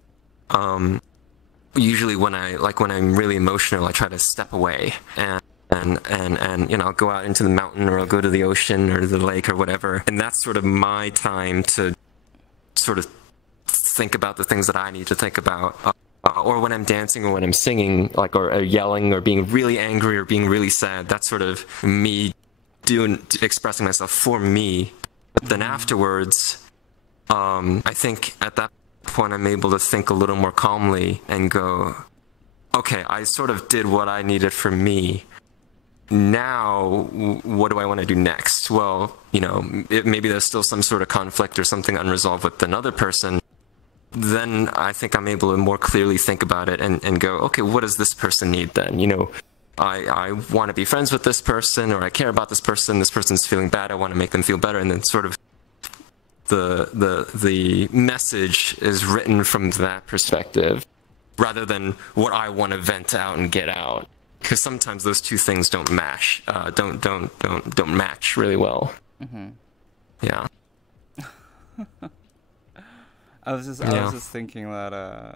usually when I'm really emotional, I try to step away and I'll go out into the mountain, or I'll go to the ocean or the lake or whatever, and that's sort of my time to sort of think about the things that I need to think about. Or when I'm dancing, or when I'm singing, like, or yelling, or being really angry, or being really sad, that's sort of me expressing myself for me. But then afterwards, I think at that point I'm able to think a little more calmly and go, okay, I sort of did what I needed for me. Now, what do I want to do next? Well, maybe there's still some sort of conflict or something unresolved with another person. Then I think I'm able to more clearly think about it and go, okay, what does this person need then? I want to be friends with this person, or I care about this person's feeling bad, I want to make them feel better, and then sort of the message is written from that perspective, rather than what I want to vent out and get out. Because sometimes those two things don't match really well. Mm-hmm. Yeah. I was just thinking that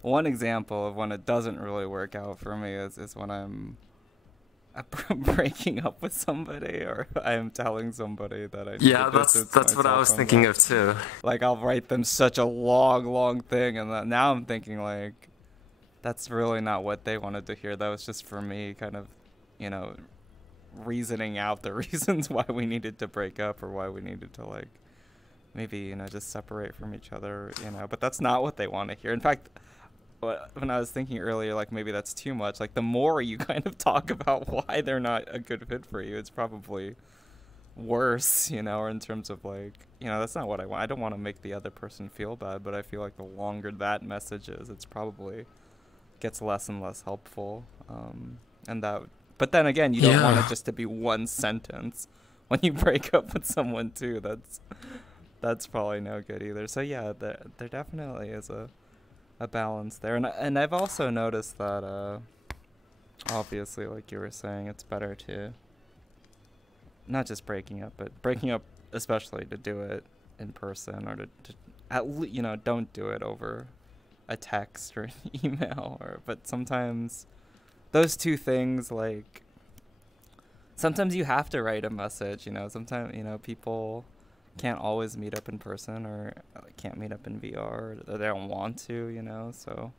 one example of when it doesn't really work out for me is when I'm breaking up with somebody, or I'm telling somebody that I need to distance that's what I was thinking of too. Like, I'll write them such a long thing, and now I'm thinking, like, that's really not what they wanted to hear. That was just for me kind of, reasoning out the reasons why we needed to break up, or why we needed to, like, maybe, just separate from each other, but that's not what they want to hear. In fact, when I was thinking earlier, like, maybe that's too much. Like, the more you kind of talk about why they're not a good fit for you, it's probably worse, or in terms of, like, that's not what I want. I don't want to make the other person feel bad, but I feel like the longer that message is, it's probably gets less and less helpful. But then again, you don't want it just to be one sentence when you break up with someone too. That's probably no good either. So yeah, there definitely is a balance there, and I've also noticed that obviously, like you were saying, it's better to not just breaking up, but breaking up especially to do it in person, or to at least, don't do it over a text or an email, but sometimes those two things, like, sometimes you have to write a message, sometimes, people can't always meet up in person, or can't meet up in VR, or they don't want to, so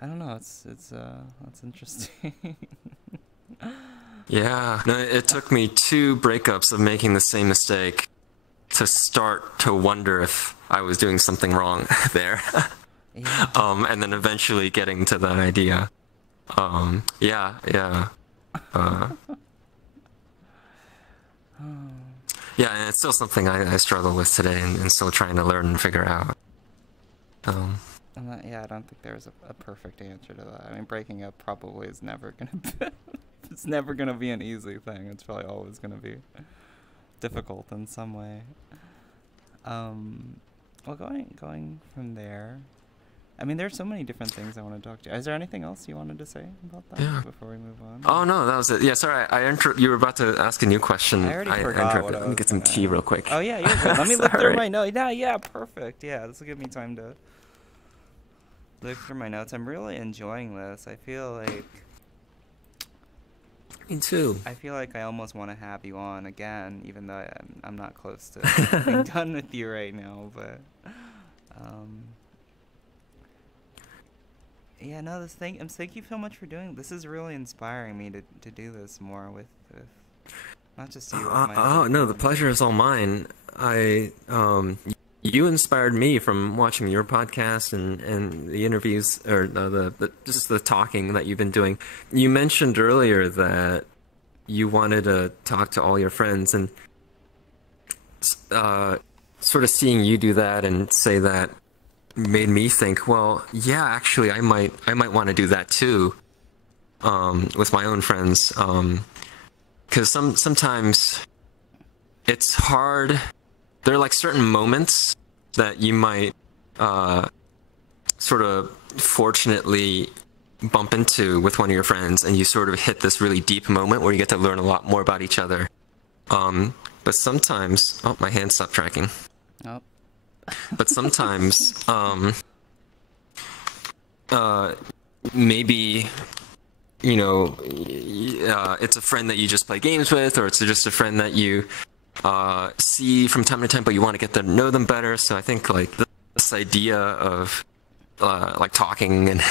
I don't know, it's that's interesting. Yeah, no, it took me 2 breakups of making the same mistake to start to wonder if I was doing something wrong there. Yeah. And then eventually getting to that idea. Yeah. Yeah, and it's still something I struggle with today, and still trying to learn and figure out. I don't think there's a perfect answer to that. I mean, breaking up probably is never gonna be, it's never gonna be an easy thing. It's probably always gonna be difficult in some way. Well, going from there, I mean, there's so many different things I want to talk to you. Is there anything else you wanted to say about that before we move on? Oh, no, that was it. Yeah, sorry, you were about to ask a new question. I already forgot what I was. Let me get some tea real quick. Oh, yeah, you're good. Let me look through my notes. Yeah, perfect. Yeah, this will give me time to look through my notes. I'm really enjoying this. I feel like... Me too. I feel like I almost want to have you on again, even though I'm not close to being done with you right now, but... Yeah, no, thank you so much for doing this. Is really inspiring me to do this more with not just you. No, the pleasure is all mine. You inspired me from watching your podcast and the interviews, or just the talking that you've been doing. You mentioned earlier that you wanted to talk to all your friends, and sort of seeing you do that and say that made me think, well, yeah, actually, I might want to do that too, with my own friends. because sometimes it's hard. There are like certain moments that you might sort of fortunately bump into with one of your friends, and you sort of hit this really deep moment where you get to learn a lot more about each other. But sometimes, oh, my hand stopped tracking. Oh. But sometimes, maybe, you know, it's a friend that you just play games with, or it's just a friend that you see from time to time, but you want to get to know them better. So I think like this idea of like talking and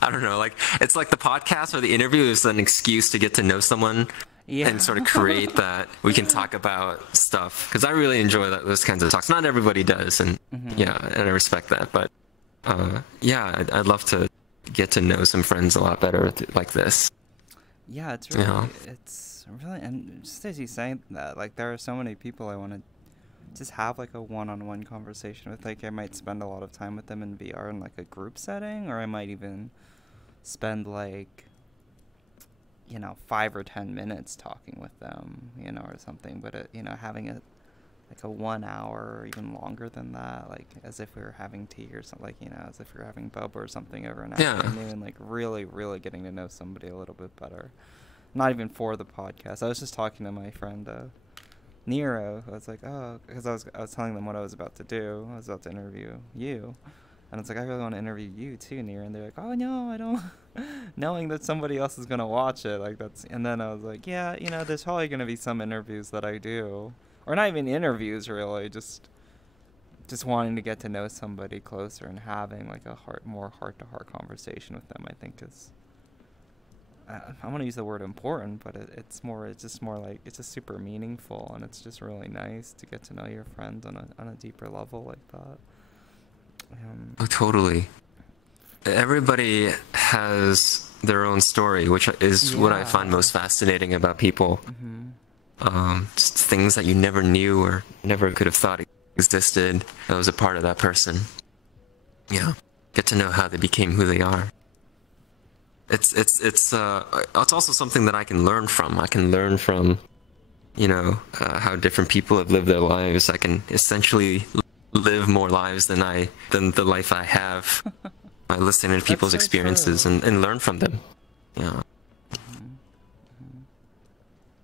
I don't know, like it's like the podcast or the interview is an excuse to get to know someone. Yeah. And sort of create that we can talk about stuff, because I really enjoy those kinds of talks. Not everybody does, and yeah, and I respect that. But yeah, I'd love to get to know some friends a lot better like this. Yeah, it's really, it's really, and just as you say that, like there are so many people I want to just have like a one-on-one conversation with. Like I might spend a lot of time with them in VR in like a group setting, or I might even spend like, you know, 5 or 10 minutes talking with them, you know, or something. But you know, having a like a 1 hour or even longer than that, like as if we were having tea or something, like, you know, as if we were having boba or something over an afternoon, like really getting to know somebody a little bit better. Not even for the podcast. I was just talking to my friend Nero. I was like, oh, because I was telling them what I was about to do. I was about to interview you. And it's like, I really want to interview you too, Nero. And they're like, oh no, I don't. Knowing that somebody else is gonna watch it, like that's. And then I was like, yeah, you know, there's probably gonna be some interviews that I do, or not even interviews really, just wanting to get to know somebody closer and having like a more heart-to-heart conversation with them. I think is. I want to use the word important, but it's just more like it's just super meaningful, and it's just really nice to get to know your friends on a deeper level like that. Oh, totally. Everybody has their own story, which is what I find most fascinating about people. Just things that you never knew or never could have thought existed that was a part of that person. Yeah, get to know how they became who they are. It's also something that I can learn from. I can learn from, you know, how different people have lived their lives. I can essentially live more lives than the life I have by listening to people's experiences and learn from them. Yeah.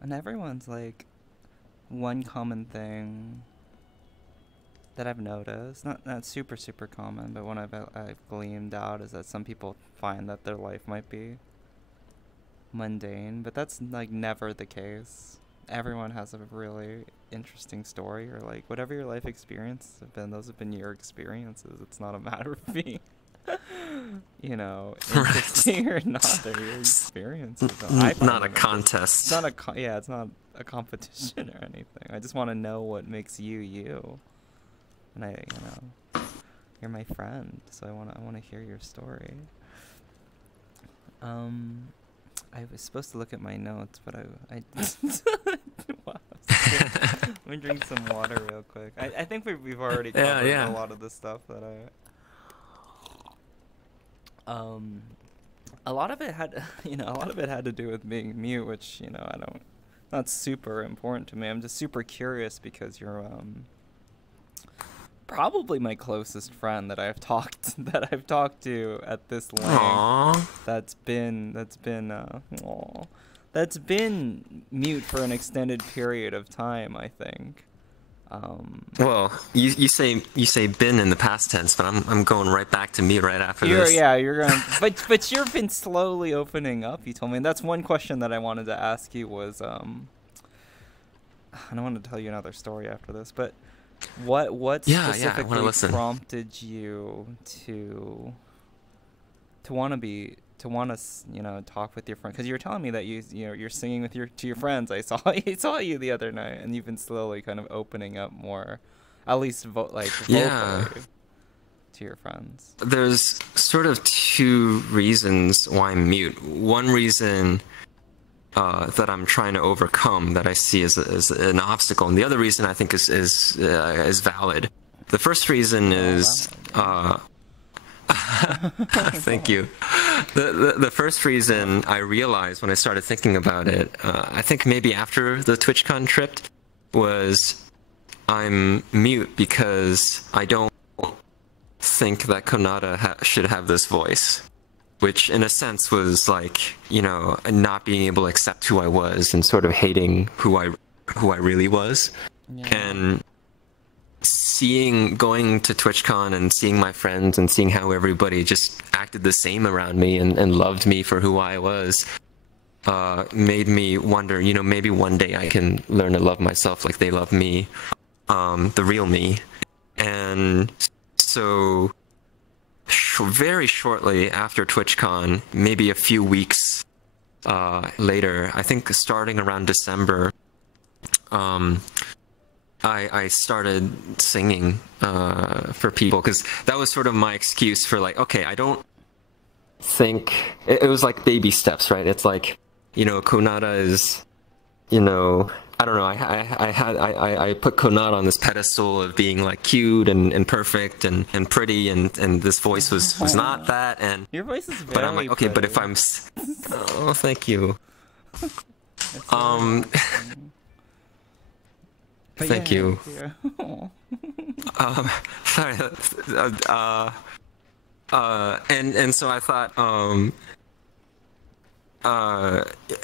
And everyone's like one common thing that I've noticed, not super common, but one I've gleaned out is that some people find that their life might be mundane, but that's like never the case. Everyone has a really interesting story, or like whatever your life experiences have been, those have been your experiences. It's not a matter of being, you know, interesting or not. They're your experiences. Not a contest. It's not it's not a competition or anything. I just want to know what makes you you. And you know, you're my friend, so I want to hear your story. I was supposed to look at my notes, but I wow. Let me drink some water real quick. I think we've already covered a lot of the stuff that a lot of it had to do with being mute, which, you know, not super important to me. I'm just super curious because you're probably my closest friend that I've talked to at this length. Aww. That's been mute for an extended period of time, I think. Well, you say been in the past tense, but I'm going right back to me right after this. Yeah, you're going. but you've been slowly opening up. You told me, and that's one question that I wanted to ask you was and I wanted to tell you another story after this, but what specifically prompted you to want to you know, talk with your friend? Because you were telling me that you're singing with your friends. I saw you the other night, and you've been slowly kind of opening up more, at least vocally to your friends. There's sort of two reasons why I'm mute. One reason that I'm trying to overcome, that I see as an obstacle, and the other reason I think is valid. The first reason is thank you. The first reason I realized when I started thinking about it, I think maybe after the TwitchCon trip, was I'm mute because I don't think that Konata should have this voice, which in a sense was like, you know, not being able to accept who I was and sort of hating who I really was. Yeah. And going to TwitchCon and seeing my friends and seeing how everybody just acted the same around me and loved me for who I was, made me wonder, you know, maybe one day I can learn to love myself like they love me, the real me. And so very shortly after TwitchCon, maybe a few weeks later, I think starting around December, I started singing for people, because that was sort of my excuse for like, okay, I don't think it was like baby steps, right? It's like, you know, Konata is, you know, I don't know. I put Konata on this pedestal of being like cute and perfect and pretty, and this voice was not that. And Your voice is very but I'm like, okay, but if I'm, oh, thank you. Thank you. Sorry. And so I thought,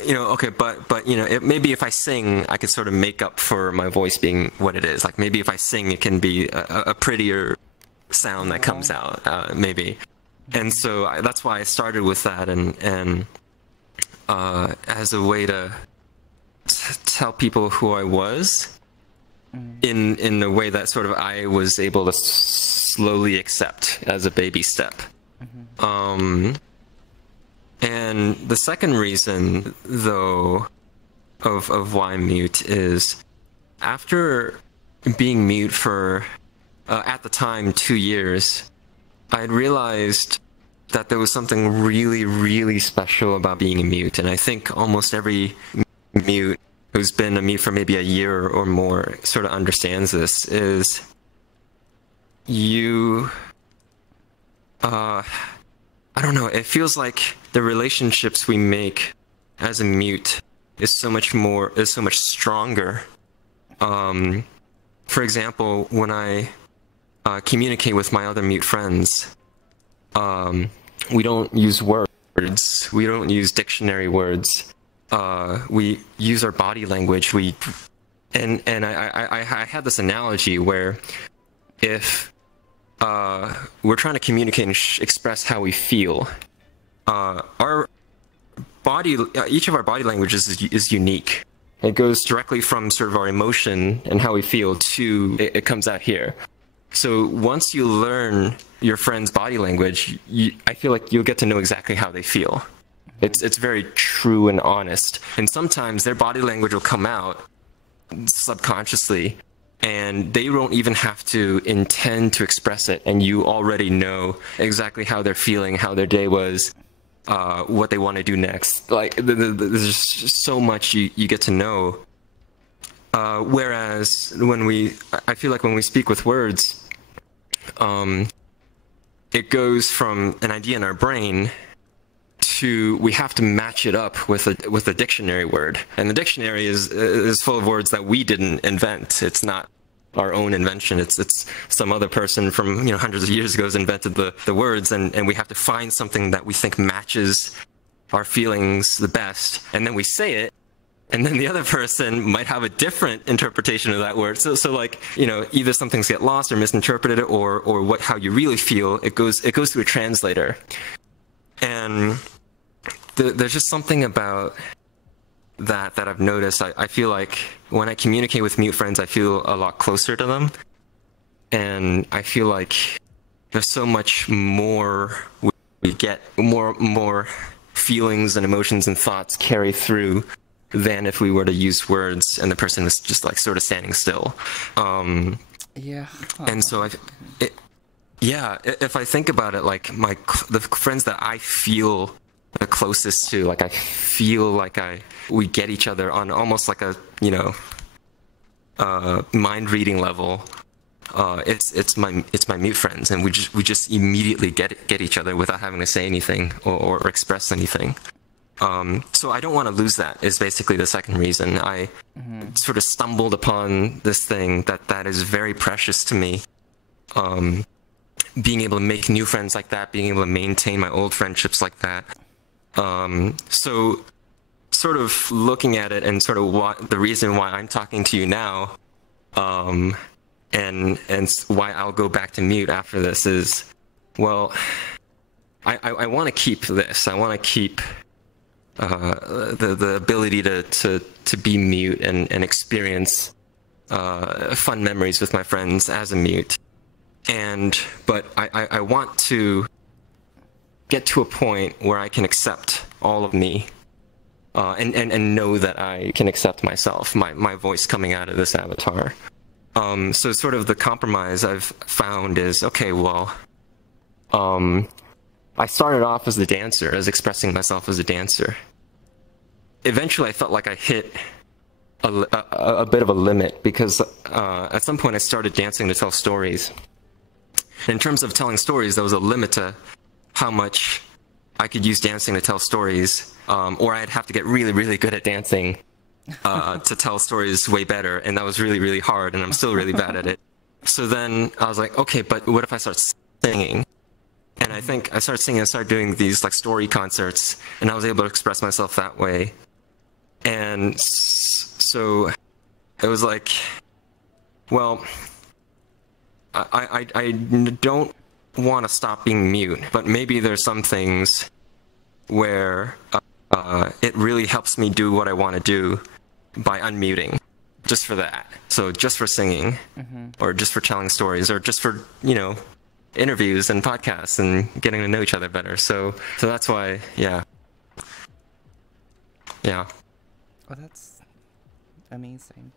you know, okay, but you know, maybe if I sing, I could sort of make up for my voice being what it is. Like maybe if I sing, it can be a prettier sound that comes out, maybe. And so that's why I started with that, and as a way to tell people who I was, in a way that sort of I was able to slowly accept as a baby step. And the second reason, though, of why I'm mute is after being mute for, at the time, 2 years, I had realized that there was something really, really special about being a mute. And I think almost every mute who's been a mute for maybe a year or more sort of understands this, is you, I don't know, it feels like the relationships we make as a mute is so much stronger. For example, when I communicate with my other mute friends, we don't use words, we don't use dictionary words. We use our body language. And I had this analogy where if we're trying to communicate and express how we feel, our body, each of our body languages is unique. It goes directly from sort of our emotion and how we feel to it comes out here. So once you learn your friend's body language, I feel like you'll get to know exactly how they feel. It's very true and honest. And sometimes their body language will come out subconsciously, and they don't even have to intend to express it, and you already know exactly how they're feeling, how their day was, what they want to do next. Like, there's just so much you get to know. Whereas I feel like when we speak with words, it goes from an idea in our brain to we have to match it up with a dictionary word, and the dictionary is full of words that we didn't invent. It's not our own invention. It's some other person from, you know, hundreds of years ago has invented the words, and we have to find something that we think matches our feelings the best, and then we say it, and then the other person might have a different interpretation of that word. So like, you know, either some things get lost or misinterpreted, or how you really feel, it goes through a translator. And there's just something about that I've noticed. I feel like when I communicate with mute friends, I feel a lot closer to them. And I feel like there's so much more we get, more feelings and emotions and thoughts carry through than if we were to use words and the person was just like sort of standing still. Yeah. And so if I think about it, like the friends that I feel the closest to, like I feel like we get each other on almost like a, you know, mind reading level. it's my mute friends, and we just immediately get each other without having to say anything or express anything. So I don't want to lose that, is basically the second reason. I sort of stumbled upon this thing that is very precious to me. Being able to make new friends like that, being able to maintain my old friendships like that. So sort of looking at it and sort of the reason why I'm talking to you now, and why I'll go back to mute after this is, well, I want to keep this. I want to keep the ability to be mute and experience fun memories with my friends as a mute. But I want to get to a point where I can accept all of me, and know that I can accept myself, my voice coming out of this avatar. So sort of the compromise I've found is, okay, well, I started off as a dancer, as expressing myself as a dancer. Eventually I felt like I hit a bit of a limit, because at some point I started dancing to tell stories. In terms of telling stories, there was a limit to how much I could use dancing to tell stories, or I'd have to get really, really good at dancing to tell stories way better, and that was really, really hard, and I'm still really bad at it. So then I was like, okay, but what if I start singing? And I think I started singing, I started doing these like story concerts, and I was able to express myself that way. And so it was like, well, I don't want to stop being mute, but maybe there's some things where it really helps me do what I want to do by unmuting, just for that. So just for singing, or just for telling stories, or just for, interviews and podcasts and getting to know each other better. So that's why, yeah. Well, that's amazing.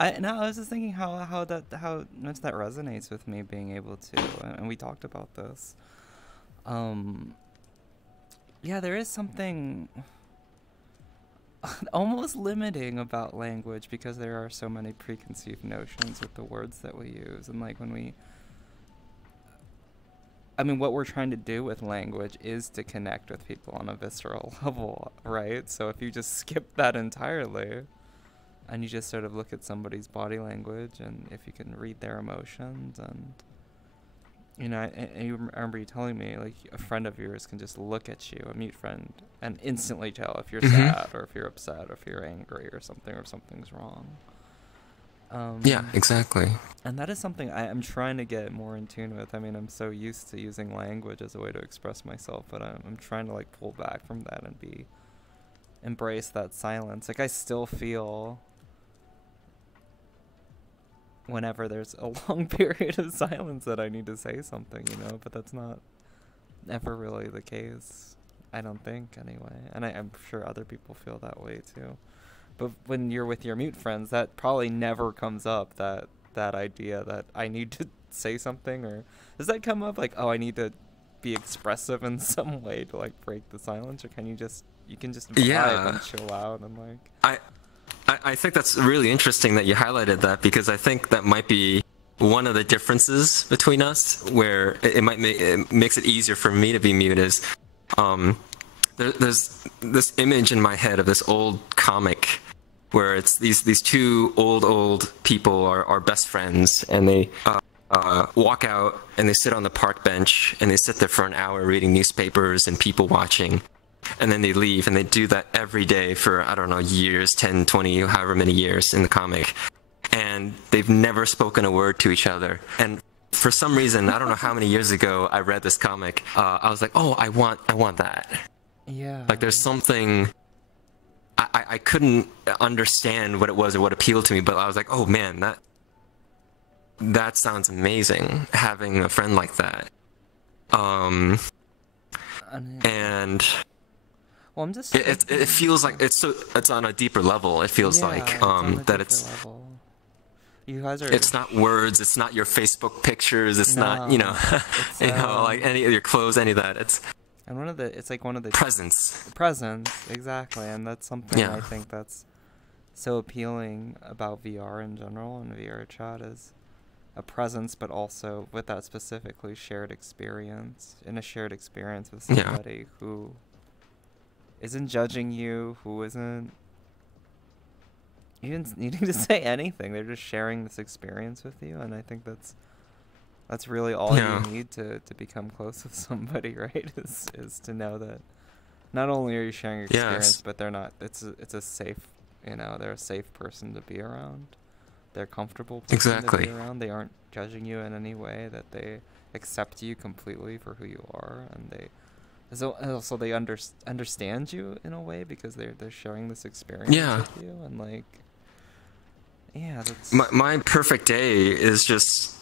I was just thinking how much that resonates with me, being able to, and we talked about this. Yeah, there is something almost limiting about language, because there are so many preconceived notions with the words that we use, and like what we're trying to do with language is to connect with people on a visceral level, right? So if you just skip that entirely, and you just sort of look at somebody's body language, and if you can read their emotions, and I remember you telling me, like, a friend of yours can just look at you, a mute friend, and instantly tell if you're sad, or if you're upset, or if you're angry, or something's wrong. Yeah, exactly. And that is something I'm trying to get more in tune with. I mean, I'm so used to using language as a way to express myself, but I'm trying to like pull back from that and embrace that silence. Like, I still feel whenever there's a long period of silence that I need to say something, but that's not ever really the case, I don't think, anyway. And I'm sure other people feel that way too. But when you're with your mute friends, that probably never comes up, that idea that I need to say something. Or does that come up, like, oh, I need to be expressive in some way to like break the silence? Or can you can just vibe and chill out and like... I think that's really interesting that you highlighted that, because I think that might be one of the differences between us, where it makes it easier for me to be mute, is there's this image in my head of this old comic where it's these two old people are best friends, and they walk out and they sit on the park bench and they sit there for an hour reading newspapers and people watching, and then they leave, and they do that every day for, I don't know, years, 10, 20, however many years in the comic, and they've never spoken a word to each other. And for some reason, I don't know how many years ago I read this comic, I was like, oh, I want that. Yeah. Like, there's something... I couldn't understand what it was or what appealed to me, but I was like, oh man, that sounds amazing, having a friend like that. And well, I'm just... It feels like it's on a deeper level. It feels like that it's... level. You guys are... It's not words, it's not your Facebook pictures, it's not, it's, like any of your clothes, any of that. It's... And it's like one of the... Presence, exactly. And that's something I think that's so appealing about VR in general and VRChat, is a presence, but also with that specifically shared experience, in a shared experience with Yeah. somebody who isn't judging you, who isn't even needing to say anything. They're just sharing this experience with you, and I think that's really all Yeah. you need to become close with somebody, right? Is to know that not only are you sharing your experience, Yes. but they're not. It's a safe, they're a safe person to be around. They're a comfortable person to be Exactly. around. They aren't judging you in any way. That they accept you completely for who you are, and also they understand you in a way because they're sharing this experience Yeah. with you, and like, yeah, My perfect day is just,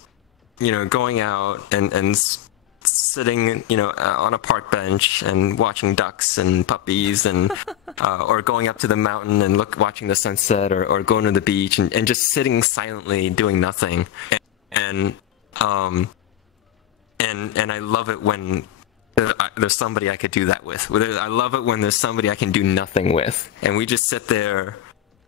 going out and sitting, on a park bench and watching ducks and puppies and or going up to the mountain and watching the sunset, or going to the beach and just sitting silently doing nothing. And um and I love it when there's somebody I could do that with. I love it when there's somebody I can do nothing with, and we just sit there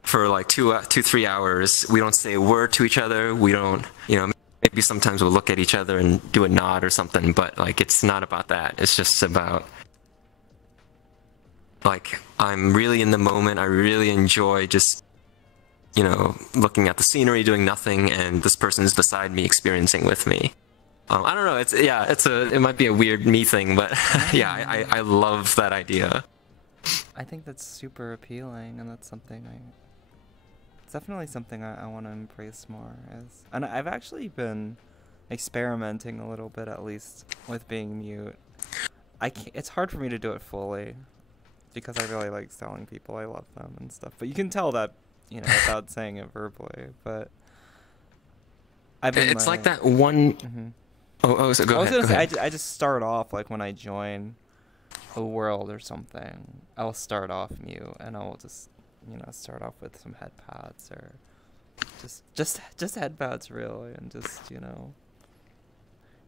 for like 3 hours. We don't say a word to each other. We don't, maybe sometimes we'll look at each other and do a nod or something, but like it's not about that. It's just about like I'm really in the moment. I really enjoy just looking at the scenery, doing nothing, and this person is beside me, experiencing with me. I don't know. It might be a weird me thing, but yeah, I love that idea. I think that's super appealing, and that's something it's definitely something I want to embrace more. And I've actually been experimenting a little bit, at least, with being mute. It's hard for me to do it fully, because I really like telling people I love them and stuff. But you can tell that, without saying it verbally. But I've been It's like that one. Mm-hmm. So go ahead. Go ahead. I just start off, like, when I join a world or something, I'll start off mute, and I'll just start off with some head pads, or just head pads, really, and just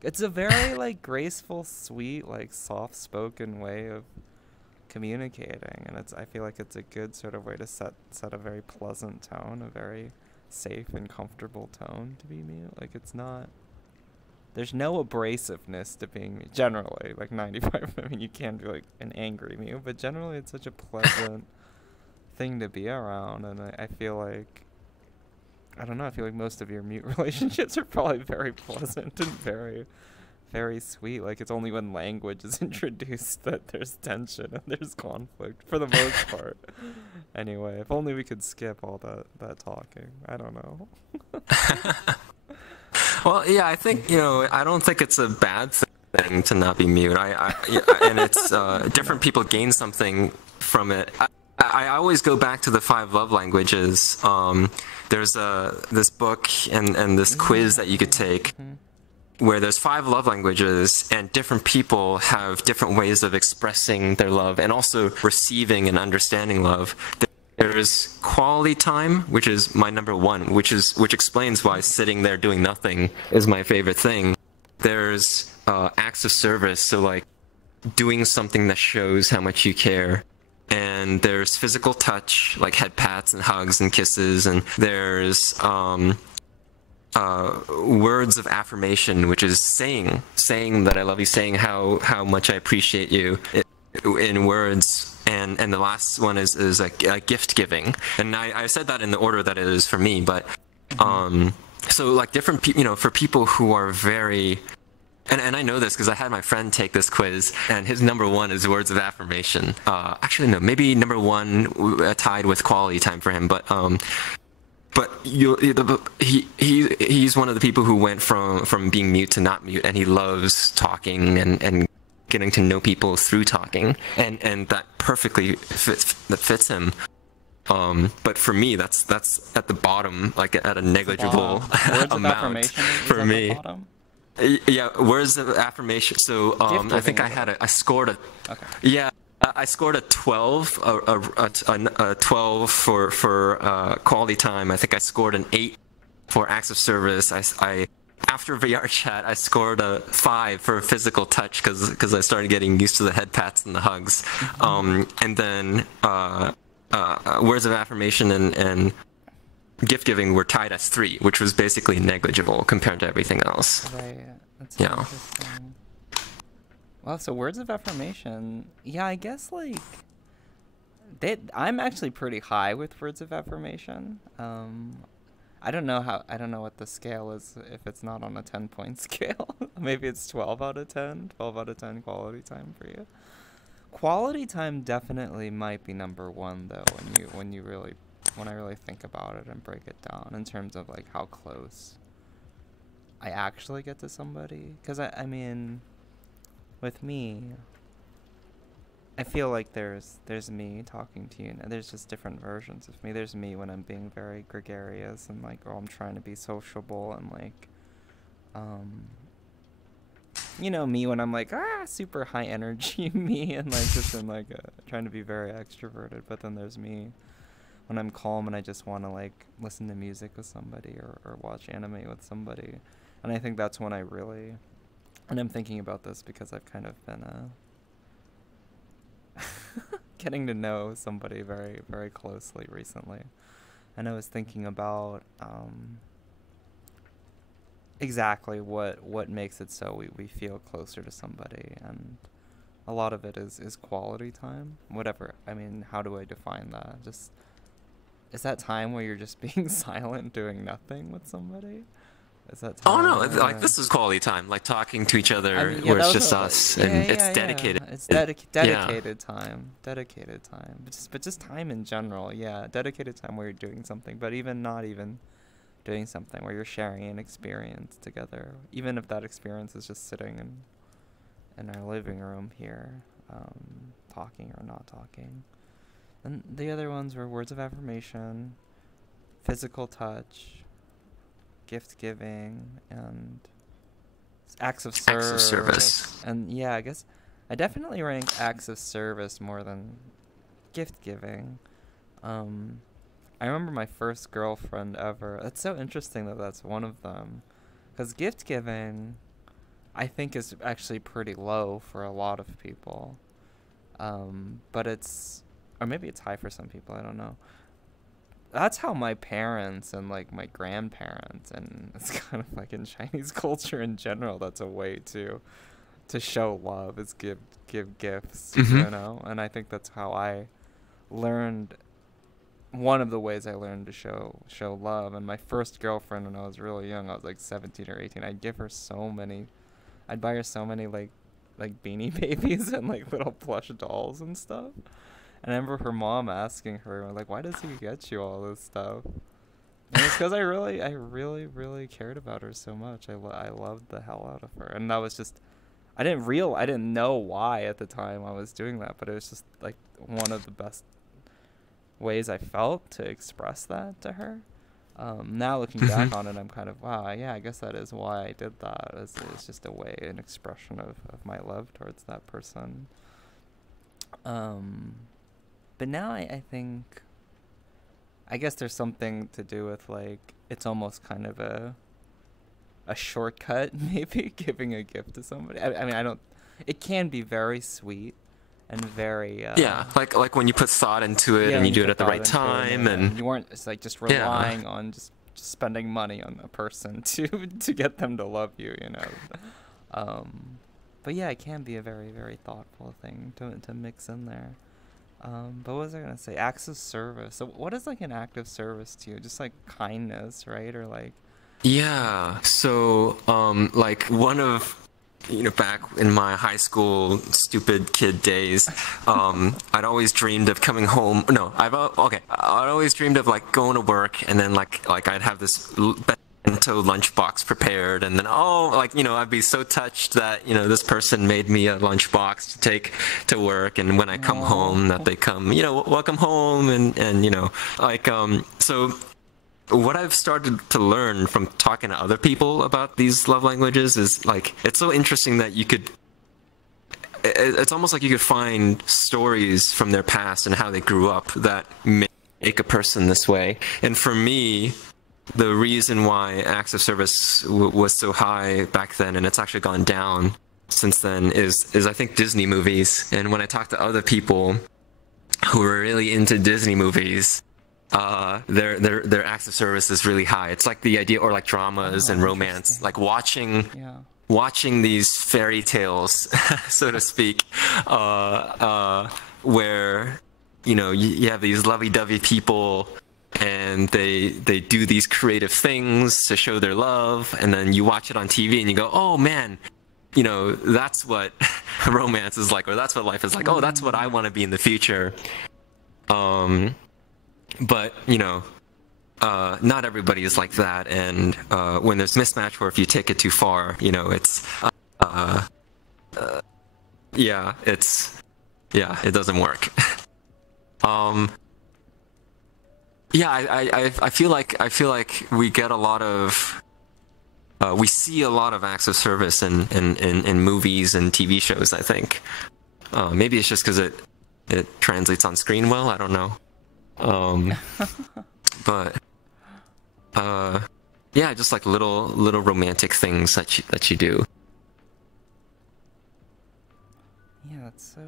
it's a very like graceful, sweet, like soft spoken way of communicating, and I feel like it's a good sort of way to set a very pleasant tone, a very safe and comfortable tone to be mute. Like, there's no abrasiveness to being mute, generally, like 95. I mean, you can be like an angry mute, but generally it's such a pleasant thing to be around, and I feel like, I don't know, I feel like most of your mute relationships are probably very pleasant and very, very sweet. Like, it's only when language is introduced that there's tension and there's conflict, for the most part. Anyway, if only we could skip all that talking. I don't know. Well, yeah, I think, I don't think it's a bad thing to not be mute. And it's different people gain something from it. I always go back to the 5 love languages. There's this book and this quiz that you could take, where there's 5 love languages, and different people have different ways of expressing their love and also receiving and understanding love. There's quality time, which is my number 1, which explains why sitting there doing nothing is my favorite thing. There's acts of service, so like doing something that shows how much you care. And there's physical touch, like head pats and hugs and kisses. And there's words of affirmation, which is saying that I love you, saying how much I appreciate you in words. And the last one is a gift giving. And I said that in the order that it is for me, but so like different people, for people who are very, and I know this because I had my friend take this quiz, and his number 1 is words of affirmation. Actually, no, maybe number 1 tied with quality time for him, but he's one of the people who went from being mute to not mute, and he loves talking and getting to know people through talking, and that perfectly fits him. But for me, that's at the bottom, like at a negligible amount for me. Yeah, words of affirmation. So I think I scored a. Okay. Yeah, I scored a 12, a 12 for quality time. I think I scored an 8 for acts of service. After vrchat, I scored a 5 for physical touch because I started getting used to the head pats and the hugs. And then words of affirmation and gift giving were tied as 3, which was basically negligible compared to everything else. Right. That's Yeah. interesting. Well, so words of affirmation. Yeah, I guess like I'm actually pretty high with words of affirmation. I don't know what the scale is if it's not on a 10-point scale. Maybe it's 12 out of 10. 12 out of 10 quality time for you. Quality time definitely might be number 1 though when I really think about it and break it down in terms of like how close I actually get to somebody. Cuz I mean with me, I feel like there's me talking to you, and there's just different versions of me. There's me when I'm being very gregarious and like, I'm trying to be sociable and like, me when I'm like, super high energy me and like just in like trying to be very extroverted. But then there's me when I'm calm and I just want to like listen to music with somebody or watch anime with somebody. And I think that's when and I'm thinking about this because I've kind of been getting to know somebody very, very closely recently. And I was thinking about exactly what makes it so we feel closer to somebody. And a lot of it is quality time. Whatever. I mean, how do I define that? Just, is that time where you're just being silent, doing nothing with somebody? Is that time? Oh no, like this is quality time, like talking to each other where it's just us and it's dedicated. It's dedicated time. Dedicated time. But just time in general, yeah. Dedicated time where you're doing something, but even not even doing something, where you're sharing an experience together. Even if that experience is just sitting in our living room here, talking or not talking. And the other ones were words of affirmation, physical touch, gift giving, and acts of service. And yeah, I guess I definitely rank acts of service more than gift giving. I remember my first girlfriend ever. It's so interesting that that's one of them, because gift giving, I think, is actually pretty low for a lot of people. But or maybe it's high for some people. I don't know. That's how my parents and like my grandparents, and it's kind of like in Chinese culture in general, that's a way to show love, is give gifts, and I think that's how I learned, one of the ways I learned to show love. And my first girlfriend, when I was really young, I was like 17 or 18, I'd buy her so many like Beanie Babies and like little plush dolls and stuff. And I remember her mom asking her, like, why does he get you all this stuff? And it's because I really cared about her so much. I loved the hell out of her. And that was just, I didn't know why at the time I was doing that, but it was just like one of the best ways I felt to express that to her. Now looking back on it, I'm kind of, wow, yeah, I guess that is why I did that. It's just a way, an expression of my love towards that person. But now I think, I guess there's something to do with like, it's almost kind of a shortcut, maybe, giving a gift to somebody. I mean, it can be very sweet and very like when you put thought into it and you do it at the right time, and you weren't, it's like just relying on just spending money on a person to get them to love you, but yeah, it can be a very, very thoughtful thing to mix in there. But what was I gonna say? Acts of service. So what is like an act of service to you? Just like kindness, right? Or like, yeah, so like one of, back in my high school stupid kid days, I'd always dreamed of coming home. No, I'd always dreamed of like going to work, and then like I'd have this bento lunchbox prepared, and then I'd be so touched that this person made me a lunchbox to take to work, and when I come home, that they come, welcome home, and so. What I've started to learn from talking to other people about these love languages is like, it's so interesting that it's almost like you could find stories from their past and how they grew up that make a person this way. And for me, the reason why acts of service was so high back then, and it's actually gone down since then, is I think Disney movies. And when I talk to other people who are really into Disney movies, their acts of service is really high. It's like the idea, or like dramas Oh, and romance, interesting. like Yeah. watching these fairy tales, so to speak, where you have these lovey-dovey people, and they do these creative things to show their love, and then you watch it on TV and you go, oh man, that's what romance is like, or that's what life is like. Oh, that's what I want to be in the future. But not everybody is like that, and when there's mismatch, or if you take it too far, it's yeah, it doesn't work. um, yeah, I feel like we get a lot of we see a lot of acts of service in movies and TV shows. I think maybe it's just because it translates on screen well. I don't know. But yeah, just like little romantic things that you do. Yeah, that's so.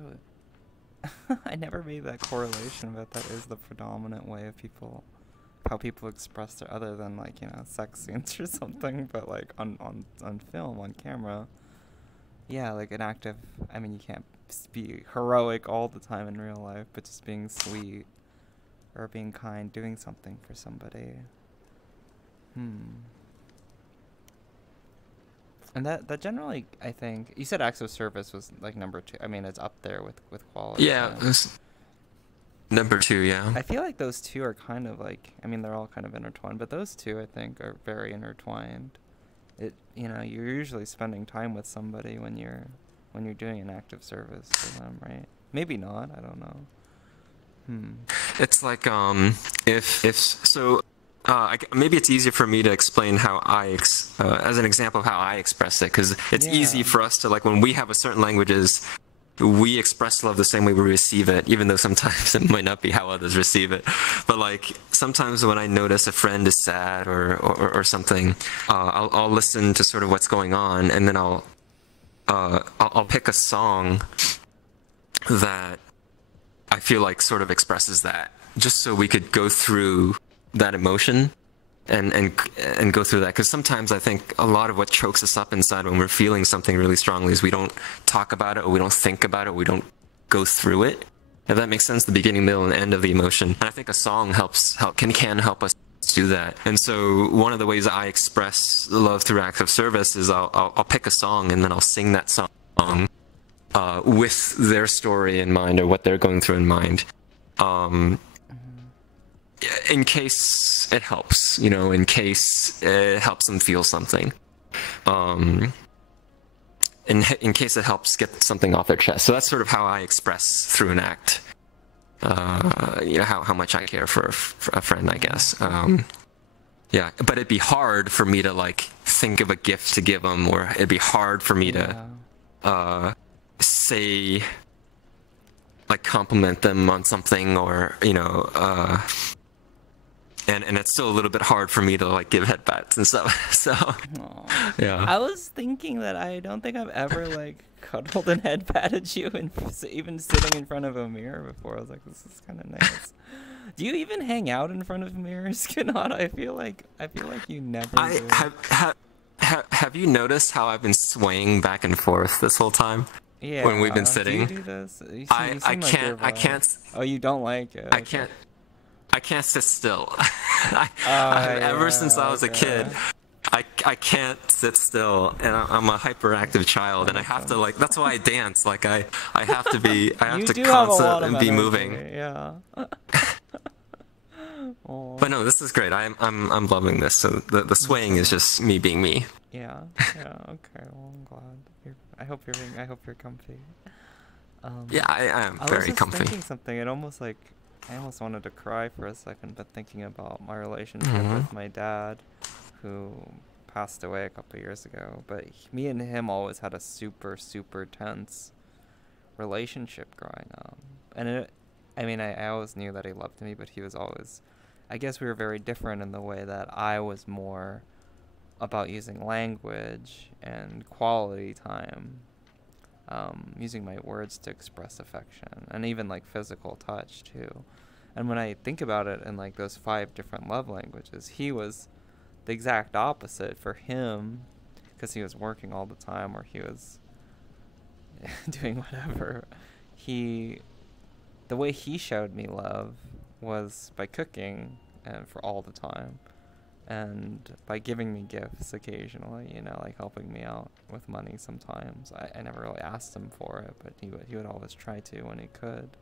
I never made that correlation, but that is the predominant way of how people express their, other than like sex scenes or something, but like on film, on camera. Yeah, like an active. I mean, you can't be heroic all the time in real life, but just being sweet or being kind, doing something for somebody. And that generally, I think, you said acts of service was like number two. I mean, it's up there with quality Yeah, time. it's number two. Yeah. I feel like those two are kind of like, I mean, they're all kind of intertwined, but those two I think are very intertwined. You're usually spending time with somebody when you're doing an act of service for them, right? Maybe not. I don't know. It's like if so. Maybe it's easier for me to explain how as an example of how I express it, because it's easy for us to, like, when we have a certain languages, we express love the same way we receive it, even though sometimes it might not be how others receive it. But like sometimes when I notice a friend is sad or something, I'll listen to sort of what's going on, and then I'll pick a song that I feel like sort of expresses that, just so we could go through that emotion and go through that. Because sometimes I think a lot of what chokes us up inside when we're feeling something really strongly is we don't talk about it, or we don't think about it, or we don't go through it. If that makes sense, the beginning, middle, and end of the emotion. And I think a song can help us do that. And so one of the ways I express love through acts of service is I'll pick a song, and then I'll sing that song with their story in mind, or what they're going through in mind. In case it helps, in case it helps them feel something. In case it helps get something off their chest. So that's sort of how I express through an act, how much I care for a friend, I guess. Yeah, but it'd be hard for me to like think of a gift to give them, or it'd be hard for me to say, like, compliment them on something, or and it's still a little bit hard for me to like give head pats and stuff. So yeah. I was thinking that I don't think I've ever like cuddled and head patted you, and even sitting in front of a mirror before. I was like, this is kind of nice. Do you even hang out in front of mirrors, Kanata? I feel like you never do. Have you noticed how I've been swaying back and forth this whole time? Yeah. When we've been sitting. Do you do this? I can't. Oh, you don't like it? I can't sit still. Ever since I was a kid, I can't sit still, and I'm a hyperactive child, and I have to, like, that's why I dance. Like I have to constantly be moving. Yeah. But no, this is great. I'm loving this. So the swaying is just me being me. Yeah. Yeah. Okay. Well, I'm glad. I hope you're comfy. Yeah, I am very comfy. I was just thinking something. I almost wanted to cry for a second, but thinking about my relationship with my dad, who passed away a couple years ago. But me and him always had a super, super tense relationship growing up. And I always knew that he loved me, but he was always, I guess we were very different in the way that I was more about using language and quality time, using my words to express affection, and even like physical touch too. And when I think about it in like those 5 different love languages, he was the exact opposite. For him, because he was working all the time, or he was doing whatever, the way he showed me love was by cooking and for all the time, and by giving me gifts occasionally, you know, like helping me out with money sometimes. I never really asked him for it, but he would always try to when he could.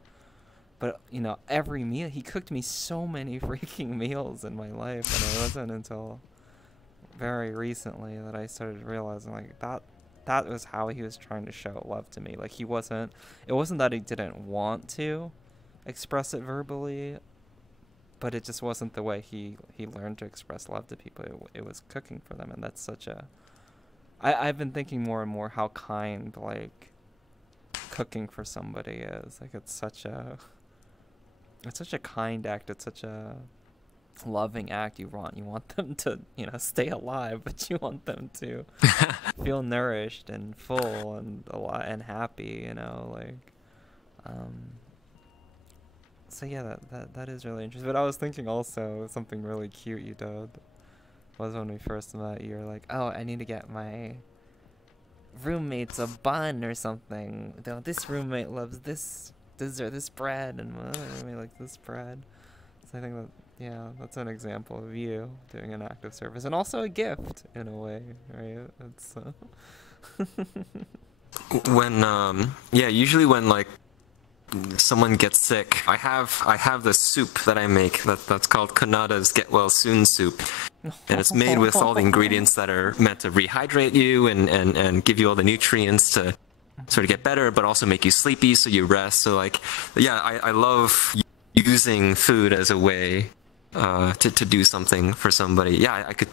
But, you know, every meal, he cooked me so many freaking meals in my life, and it wasn't until very recently that I started realizing, like, that was how he was trying to show love to me. Like, it wasn't that he didn't want to express it verbally, but it just wasn't the way he learned to express love to people. It was cooking for them, and that's such a... I've been thinking more and more how kind, like, cooking for somebody is. Like, it's such a kind act. It's such a loving act. You want them to, you know, stay alive, but you want them to feel nourished and full and alive and happy, you know, like, so yeah, that is really interesting. But I was thinking also something really cute you did was when we first met. You were like, oh, I need to get my roommates a bun or something. Though this roommate loves this dessert, this bread, and my other roommate likes this bread. So I think that, yeah, that's an example of you doing an act of service, and also a gift in a way, right? It's When usually when like someone gets sick, I have this soup that I make that's called Konata's Get Well Soon soup, and it's made with all the ingredients that are meant to rehydrate you and give you all the nutrients to sort of get better, but also make you sleepy so you rest. So like, yeah, I love using food as a way to do something for somebody. Yeah, I could.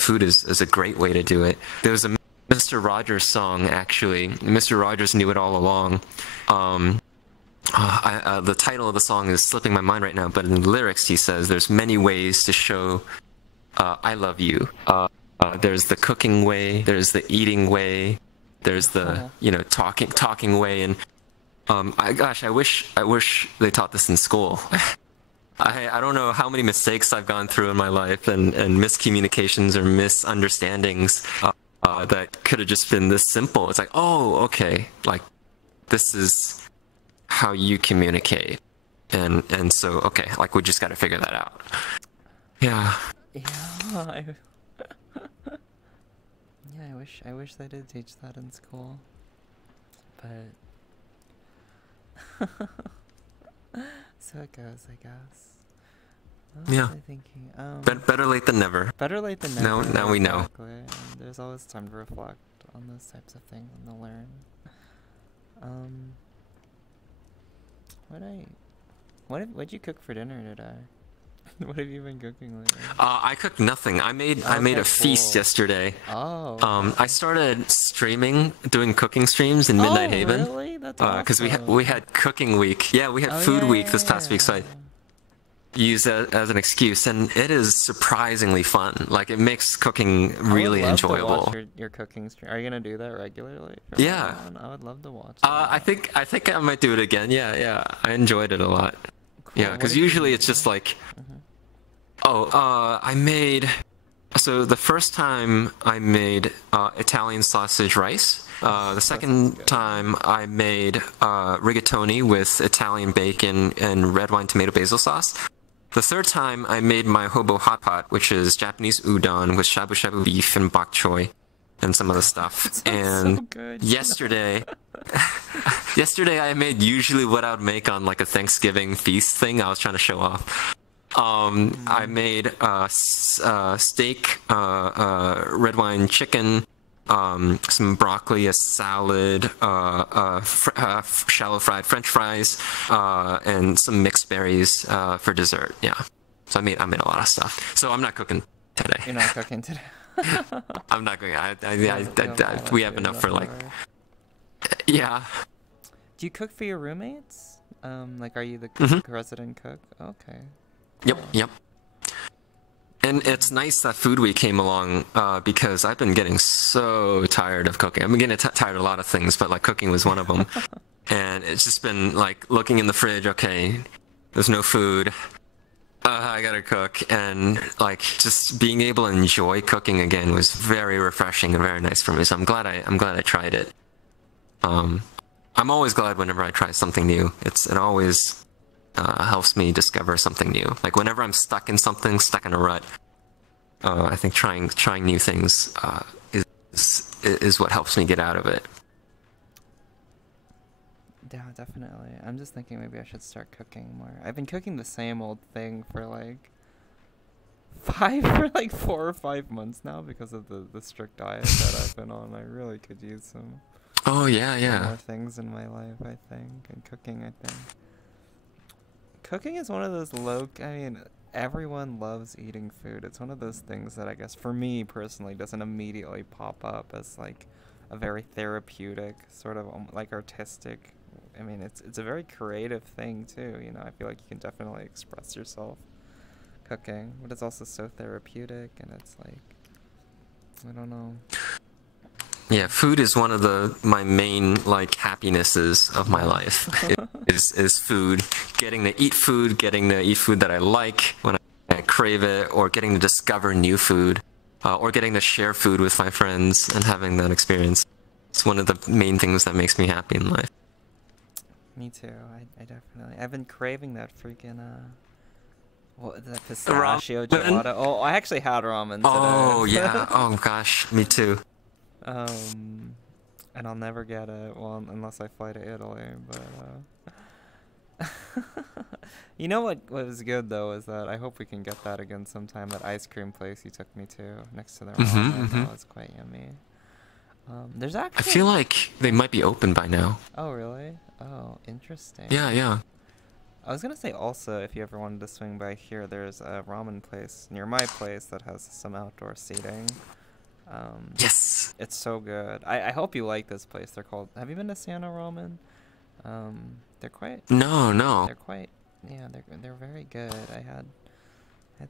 Food is a great way to do it. There's a Mr. Rogers song, actually. Mr. Rogers knew it all along. The title of the song is slipping my mind right now, but in the lyrics he says there's many ways to show I love you. There's the cooking way, there's the eating way, there's the talking way, and I wish they taught this in school. I don't know how many mistakes I've gone through in my life and miscommunications or misunderstandings that could have just been this simple. It's like, oh, okay, like this is how you communicate, and so okay, like we just got to figure that out. Yeah. Yeah. I wish they did teach that in school, but so it goes, I guess. What Yeah. was I thinking? Better late than never. Better late than never. Now we know. Exactly. And there's always time to reflect on those types of things and to learn. What'd you cook for dinner today? What have you been cooking lately? I cooked nothing. I made a feast yesterday. Oh. I started streaming, doing cooking streams in Midnight Haven. Really? That's awesome. Because we had cooking week. Yeah, we had food week this past week, so I used that as an excuse, and it is surprisingly fun. Like, it makes cooking really enjoyable. I would love to watch your cooking stream. Are you gonna do that regularly? Yeah. I would love to watch. I think I might do it again. Yeah. I enjoyed it a lot. Cool. Yeah, because usually it's just like, I made. So the first time I made Italian sausage rice. The second time I made rigatoni with Italian bacon and red wine tomato basil sauce. The third time I made my hobo hot pot, which is Japanese udon with shabu shabu beef and bok choy and some other stuff. And so good. yesterday I made usually what I would make on like a Thanksgiving feast thing. I was trying to show off. I made steak, red wine chicken, some broccoli, a salad, shallow fried French fries, and some mixed berries for dessert. Yeah, so I made a lot of stuff. So I'm not cooking today. You're not cooking today. I'm not cooking. We have enough for like. Yeah. Do you cook for your roommates? Like, are you the resident cook? Okay. Yep. And it's nice that Food Week came along because I've been getting so tired of cooking. I've been getting tired of a lot of things, but like cooking was one of them. and it's just been like looking in the fridge. Okay, there's no food. I gotta cook, and like just being able to enjoy cooking again was very refreshing and very nice for me. So I'm glad I tried it. I'm always glad whenever I try something new. It always helps me discover something new. Like whenever I'm stuck in something, stuck in a rut, I think trying new things is what helps me get out of it. Yeah, definitely. I'm just thinking maybe I should start cooking more. I've been cooking the same old thing for like 4 or 5 months now because of the strict diet that I've been on. I really could use some Oh yeah, more yeah. things in my life, I think. And cooking, I think. Cooking is one of those I mean, everyone loves eating food. It's one of those things that I guess for me personally doesn't immediately pop up as like a very therapeutic, sort of like artistic. I mean, it's a very creative thing too. You know, I feel like you can definitely express yourself cooking, but it's also so therapeutic, and it's like, I don't know. Yeah, food is one of my main like happinesses of my life. Is food, getting to eat food, getting to eat food that I like when I crave it, or getting to discover new food, or getting to share food with my friends and having that experience. It's one of the main things that makes me happy in life. Me too. I definitely. I've been craving that freaking that Ramen? pistachio gelato. Oh, I actually had ramen today. Oh yeah. Oh gosh, me too. And I'll never get it, well, unless I fly to Italy. But you know what was good though is that I hope we can get that again sometime. That ice cream place you took me to next to the ramen. That was quite yummy. There's I actually. feel like they might be open by now. Oh really? Oh, interesting. Yeah, yeah. I was gonna say also, if you ever wanted to swing by here, there's a ramen place near my place that has some outdoor seating. Yes. It's so good. I hope you like this place. They're called. Have you been to Sienna Ramen? They're quite. No, no. They're quite. Yeah, they're very good. I had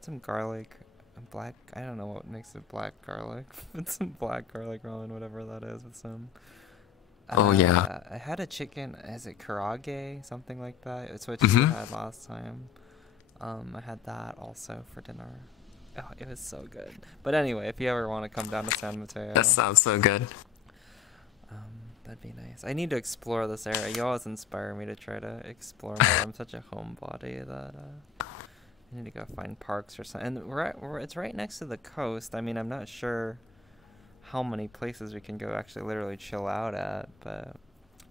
some garlic, black. I don't know what makes it black garlic. It's some black garlic ramen, whatever that is, with some. Oh yeah. I had a chicken. Is it karage? Something like that. It's what you had last time. I had that also for dinner. Oh, it was so good. But anyway, if you ever want to come down to San Mateo, That sounds so good. that'd be nice. I need to explore this area. You always inspire me to try to explore more. I'm such a homebody that I need to go find parks or something. And it's right next to the coast. I mean, I'm not sure how many places we can go actually literally chill out at, but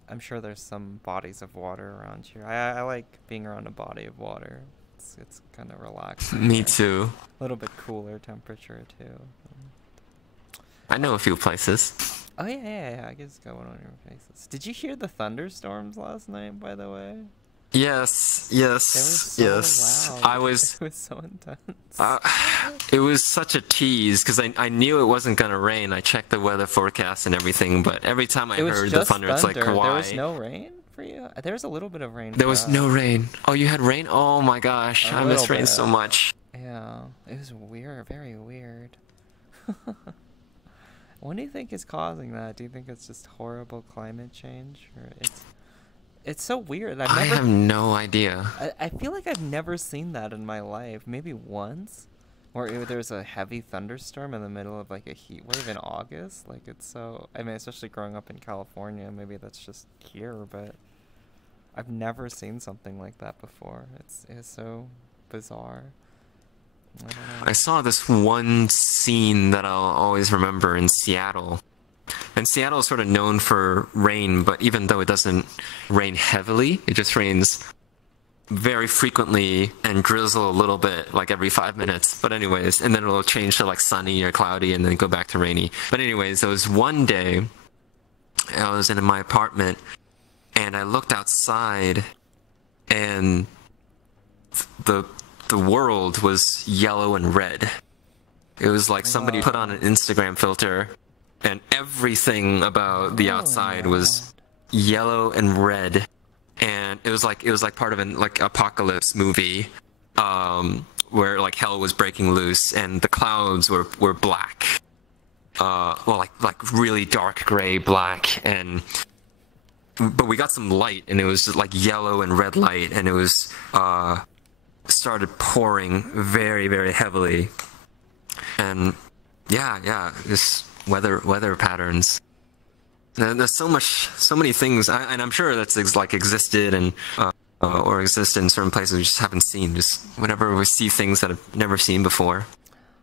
I'm sure there's some bodies of water around here. I like being around a body of water. It's kind of relaxing. Me too. A little bit cooler temperature too. I know a few places. Oh yeah. I guess go on your places. Did you hear the thunderstorms last night, by the way? Yes, They were yes, so yes. loud. I was. It was so intense. It was such a tease because I knew it wasn't gonna rain. I checked the weather forecast and everything, but every time I It was heard the just thunder, it's like, thunder. why? There was no rain for you? There was a little bit of rain. There for was us. no rain. Oh, you had rain? Oh my gosh, A I miss little rain bit. so much. Yeah, it was weird, very weird. What do you think is causing that? Do you think it's just horrible climate change, or it's so weird? I have no idea. I feel like I've never seen that in my life. Maybe once, where there's a heavy thunderstorm in the middle of like a heat wave in August. Like it's so. I mean, especially growing up in California, maybe that's just here, but I've never seen something like that before. It's so bizarre. I don't know. I saw this one scene that I'll always remember in Seattle. And Seattle is sort of known for rain, but even though it doesn't rain heavily, it just rains very frequently and drizzle a little bit, like every 5 minutes. But anyways, and then it'll change to like sunny or cloudy and then go back to rainy. But anyways, there was one day I was in my apartment and I looked outside and the world was yellow and red. It was like somebody put on an Instagram filter and everything about the outside was yellow and red, and it was like part of an like apocalypse movie, where like hell was breaking loose and the clouds were black, well like really dark gray black, and but we got some light, and it was just like yellow and red light, and it was started pouring very, very heavily. And yeah, this weather patterns. There's so many things, and I'm sure that's like existed and or exist in certain places we just haven't seen. Just whenever we see things that I've never seen before,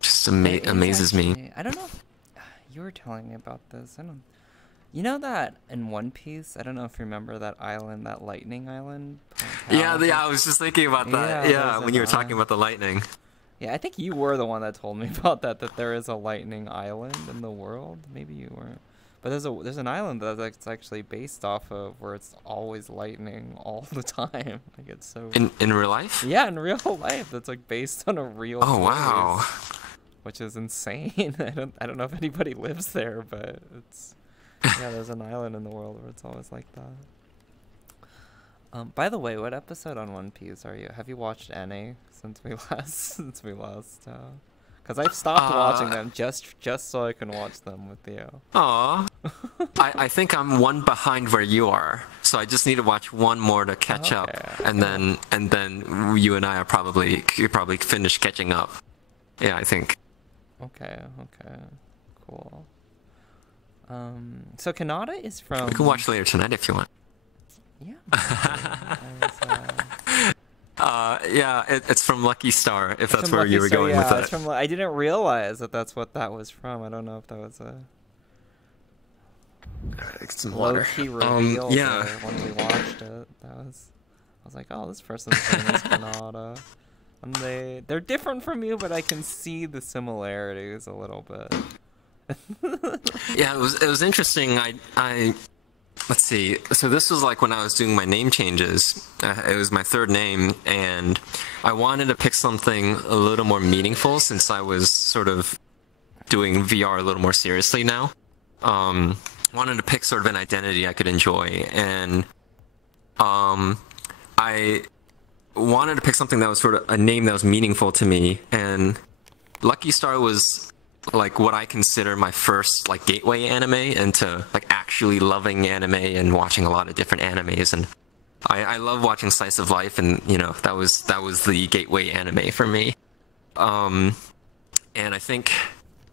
just amazes me. I don't know if you were telling me about this. I don't. You know that in One Piece, I don't know if you remember that island, that lightning island? Yeah, I was just thinking about that. Yeah, when you were talking about the lightning. Yeah, I think you were the one that told me about that there is a lightning island in the world. Maybe you weren't. But there's an island that's actually based off of where it's always lightning all the time. Like it's so in real life? Yeah, in real life. That's like based on a real place, wow. Which is insane. I don't know if anybody lives there, but it's yeah, there's an island in the world where it's always like that. By the way, what episode on One Piece are you? Have you watched any since we last because I've stopped watching them just so I can watch them with you. Aw. I think I'm one behind where you are, so I just need to watch one more to catch up, and then you and I could probably finish catching up. Yeah, I think. Okay, cool. So Konata is from. We can watch later tonight if you want. Yeah. Yeah, it's from Lucky Star, if that's where you were going with that. I didn't realize that's what that was from. I don't know if that was a some water. Low-key reveal when we watched it. I was like, oh, this person's name is Konata. And they're different from you, but I can see the similarities a little bit. Yeah, it was interesting. I let's see. So this was like when I was doing my name changes. It was my third name, and I wanted to pick something a little more meaningful since I was sort of doing VR a little more seriously now. Wanted to pick sort of an identity I could enjoy, and I wanted to pick something that was sort of a name that was meaningful to me, and Lucky Star was like what I consider my first like gateway anime into like actually loving anime and watching a lot of different animes. And I love watching slice of life, and you know that was the gateway anime for me. And I think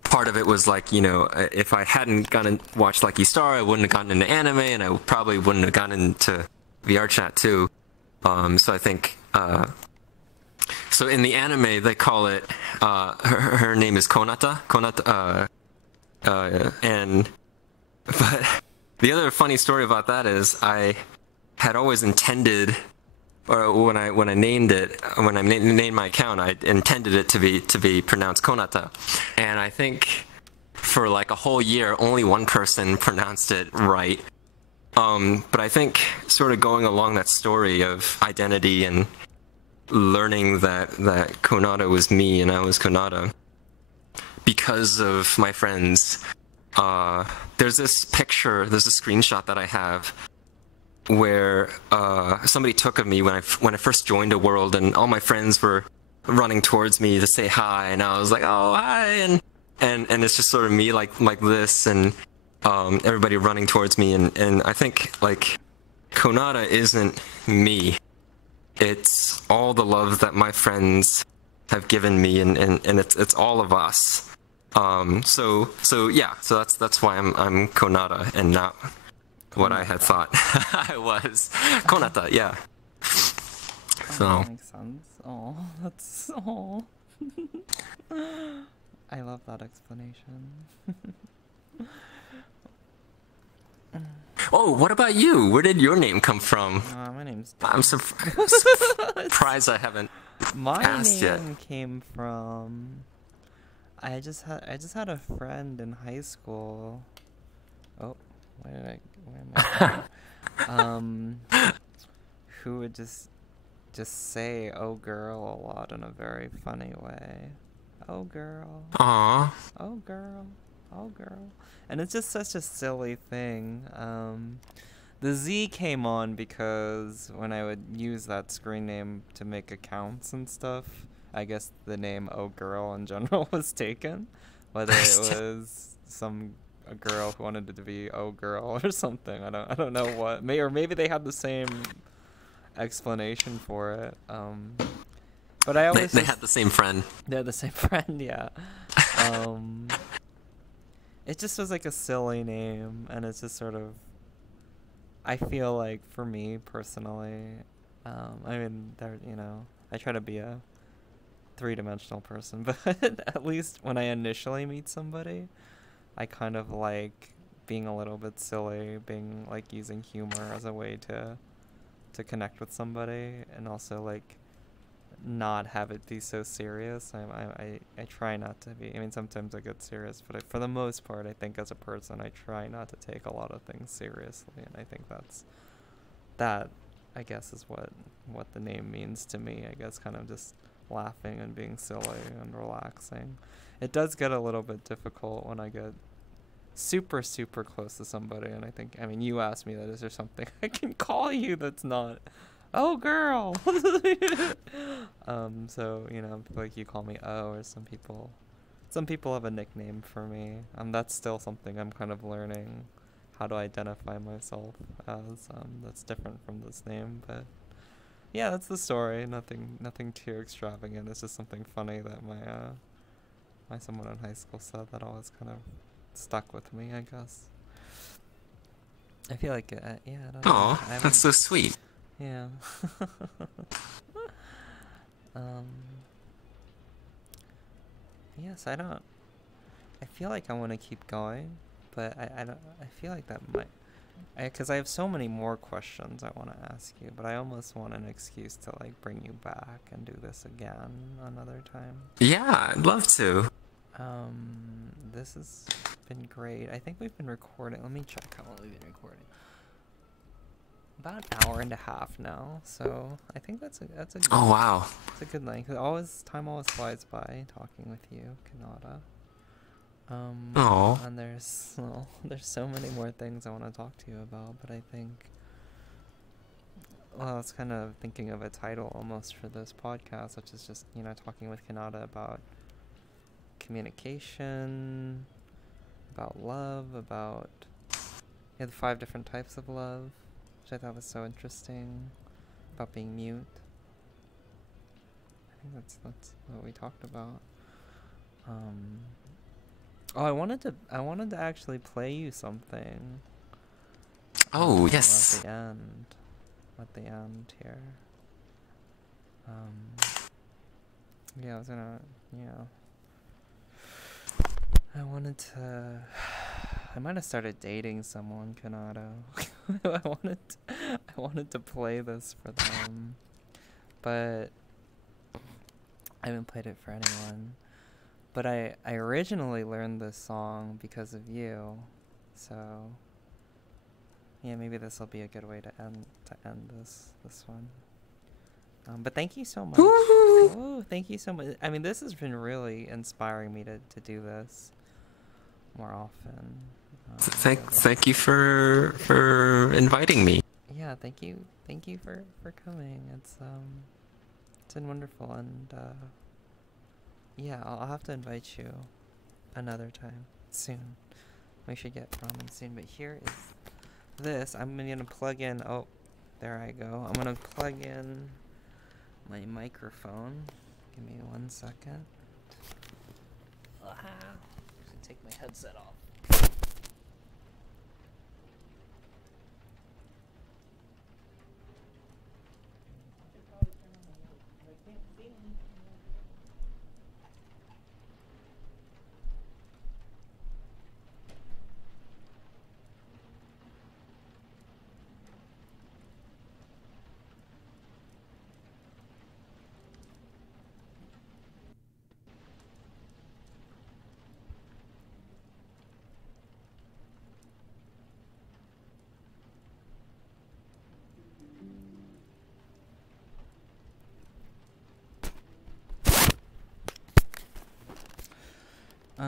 part of it was like, you know, if I hadn't gone and watched Lucky Star, I wouldn't have gotten into anime, and I probably wouldn't have gotten into vrchat too. So I think so in the anime they call it her name is Konata, and but the other funny story about that is I had always intended, or when I named it, when I named my account, I intended it to be pronounced Konata, and I think for like a whole year only one person pronounced it right. But I think sort of going along that story of identity and learning that Konata was me and I was Konata because of my friends. There's this screenshot that I have where somebody took of me when I first joined a world, and all my friends were running towards me to say hi, and I was like, oh hi, and it's just sort of me like this, and everybody running towards me, and I think like Konata isn't me. It's all the love that my friends have given me, and it's all of us. So that's why I'm Konata and not what I had thought I was. Konata, yeah. So that makes sense. Oh, that's I love that explanation. Oh, what about you? Where did your name come from? My name's I'm surprised I haven't asked yet. My name came from. I just had a friend in high school. Oh, where am I? Who would just say "oh girl" a lot in a very funny way. Oh girl. Aww. Oh girl. Oh girl. And it's just such a silly thing. The Z came on because when I would use that screen name to make accounts and stuff, I guess the name "oh girl" in general was taken. Whether it was some a girl who wanted it to be oh girl or something. I don't know what. Or maybe they had the same explanation for it. But I always they had the same friend. They're the same friend, yeah. Um, it just was like a silly name, and it's just sort of. I feel like for me personally, I mean, I try to be a three-dimensional person, but at least when I initially meet somebody, I kind of like being a little bit silly, being like using humor as a way to connect with somebody, and also like not have it be so serious. I try not to be. I mean, sometimes I get serious, but for the most part, I think as a person, I try not to take a lot of things seriously, and I think that I guess is what the name means to me. I guess kind of just laughing and being silly and relaxing. It does get a little bit difficult when I get super super close to somebody, and I mean, you asked me that, is there something I can call you that's not oh girl. So like you call me O, or some people have a nickname for me. That's still something I'm kind of learning how to identify myself as. That's different from this name, but yeah, that's the story. Nothing too extravagant. It's just something funny that my someone in high school said that always kind of stuck with me, I guess. I feel like yeah, I don't know. Aw, that's so sweet. Yeah. Yes, I feel like I want to keep going, but I feel like that might, because I have so many more questions I want to ask you, but I almost want an excuse to like bring you back and do this again another time. Yeah, I'd love to. This has been great. I think we've been recording. Let me check how long we've been recording. About an hour and a half now, so I think that's a good, Oh wow. it's a good length. Time always flies by talking with you, konata. Oh. And there's so many more things I want to talk to you about, but I think, well, I was kind of thinking of a title almost for this podcast, which is just talking with konata about communication, about love, about the 5 different types of love, which I thought was so interesting, about being mute. I think that's what we talked about. Oh, I wanted to actually play you something. Oh, yes. At the end here. Yeah, I was gonna, I might have started dating someone, Kanado. I wanted to play this for them, but I haven't played it for anyone. But I originally learned this song because of you, so yeah, maybe this will be a good way to end this one. But thank you so much. Oh, thank you so much. I mean, this has been really inspiring me to do this more often. Thank you for inviting me. Yeah, thank you for coming. It's been wonderful, and yeah, I'll have to invite you another time soon. We should get ramen soon. But here is this. I'm gonna plug in. Oh, there I go. I'm gonna plug in my microphone. Give me 1 second. Should take my headset off.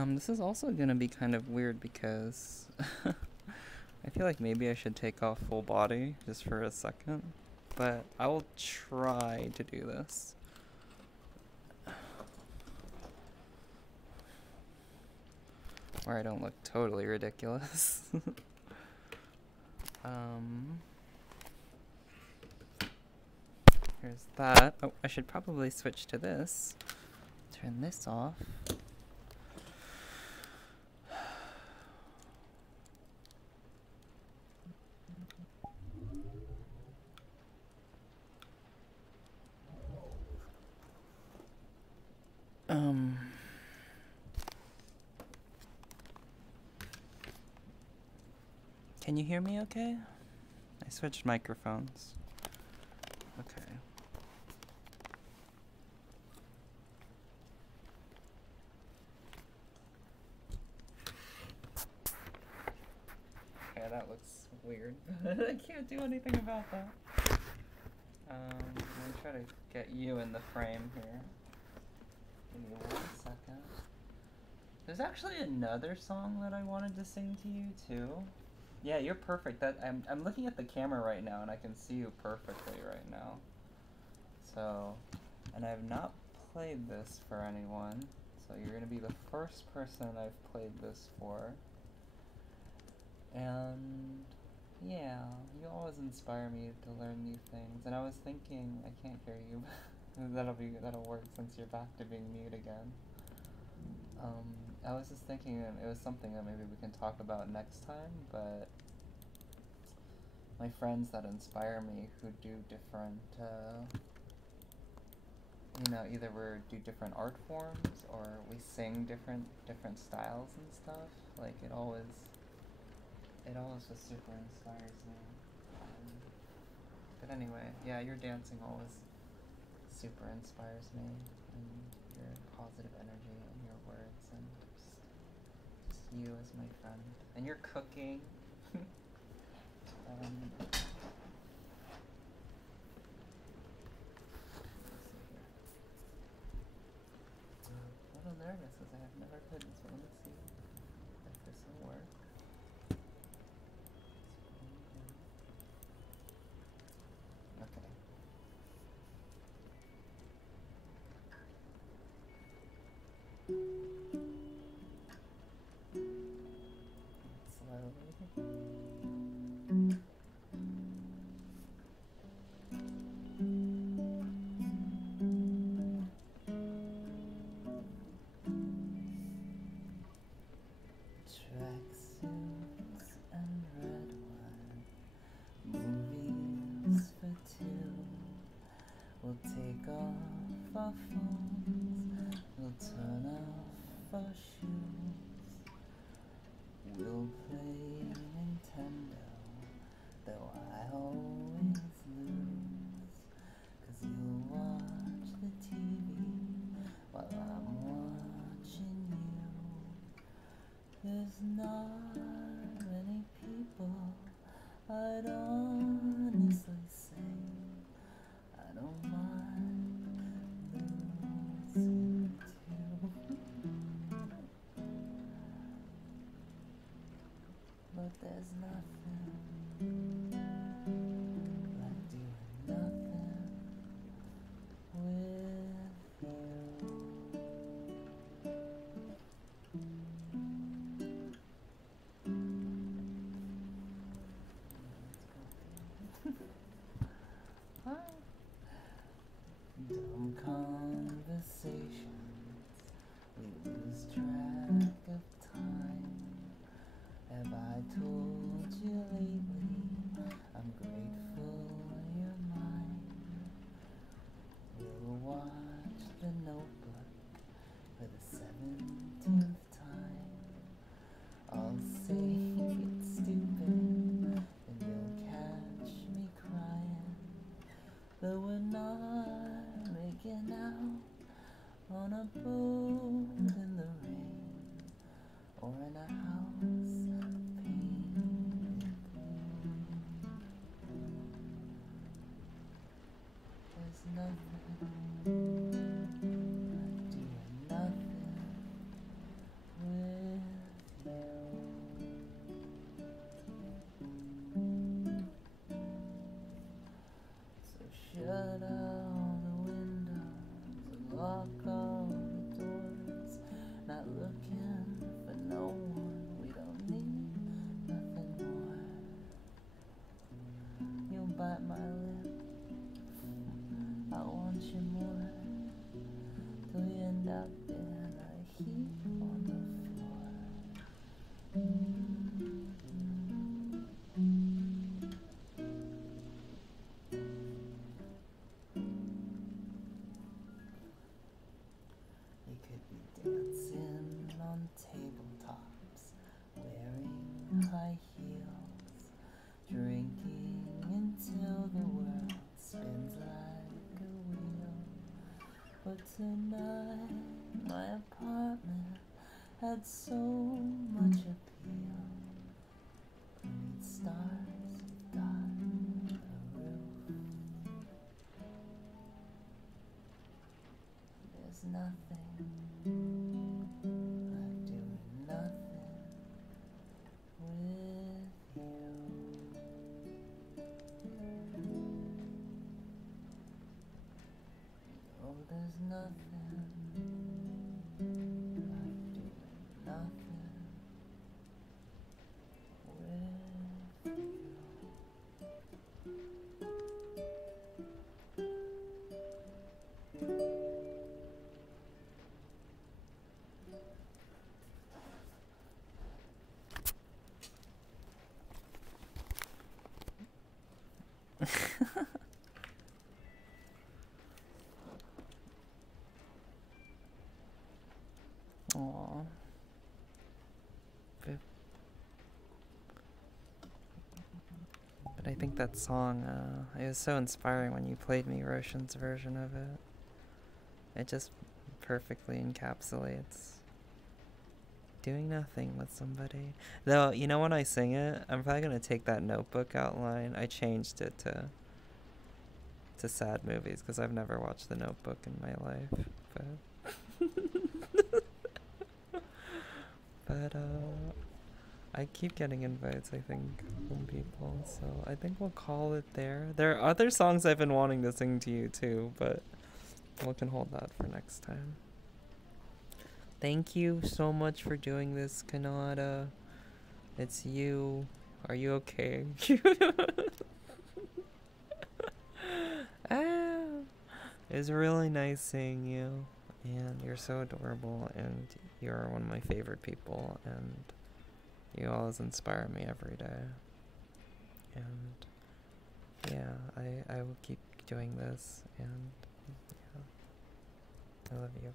This is also gonna be kind of weird because I feel like maybe I should take off full body just for a second, but I will try to do this. where I don't look totally ridiculous. Here's that. Oh, I should probably switch to this. Turn this off. Can you hear me okay? I switched microphones. Okay. Okay, that looks weird. I can't do anything about that. I'm gonna try to get you in the frame here. Give me 1 second. There's actually another song that I wanted to sing to you too. Yeah, you're perfect. I'm looking at the camera right now and I can see you perfectly right now. So, and I have not played this for anyone. So you're gonna be the first person I've played this for. And yeah, you always inspire me to learn new things. And I was thinking, I can't hear you. that'll work since you're back to being mute again. I was just thinking it was something that maybe we can talk about next time, but my friends that inspire me who do different, either we do different art forms or we sing different styles and stuff. Like it always just super inspires me. But anyway, yeah, your dancing always super inspires me, and your positive energy and your words, and just you as my friend, and your cooking. A little nervous because I have never played this, but let me see if this will work. Okay. Slowly. Tracksuits and red wine, movies for two. We'll take off our phones, we'll turn off our shoes. We'll play Nintendo, though I always lose. 'Cause you'll watch the TV while I'm watching you. There's not many people I'd honestly say I don't mind losing to. But there's nothing like doing nothing with you. Dumb conversations, we lose track of time. Have I told you lately I'm grateful you're mine? We'll watch The Notebook for the 17th time. I'll say it's stupid and you'll catch me crying, though we're not making out on a boat in the rain or in a house painted blue. There's nothing like doing nothing with you. So shut all the windows and lock all the doors. Not looking for no one. up in a heap on the floor. They could be dancing on tabletops, wearing high heels, drinking until the world spins like a wheel. But tonight, my apartment had so much appeal. Pretty stars dot the roof. There's nothing like doing nothing with you. Oh, there's nothing like doing nothing with you. Aww. But I think that song, it was so inspiring when you played me Roshan's version of it. It just perfectly encapsulates doing nothing with somebody. Though, you know, when I sing it, I'm probably gonna take that Notebook outline. I changed it to sad movies because I've never watched The Notebook in my life. But I keep getting invites, I think, from people, so I think we'll call it there. There are other songs I've been wanting to sing to you too, but we can hold that for next time. Thank you so much for doing this, Konata. It's you. Are you okay? It was really nice seeing you, and you're so adorable, and you're one of my favorite people, and you always inspire me every day. And yeah, I will keep doing this, and yeah, I love you.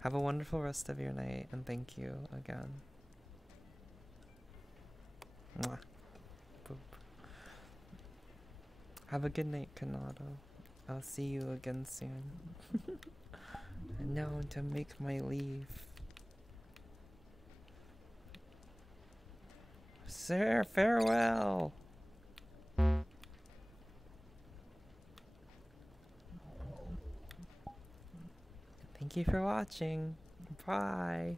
Have a wonderful rest of your night, and thank you again. Mwah. Boop. Have a good night, Konata. I'll see you again soon. And now to make my leave. Sir, farewell! Thank you for watching. Bye!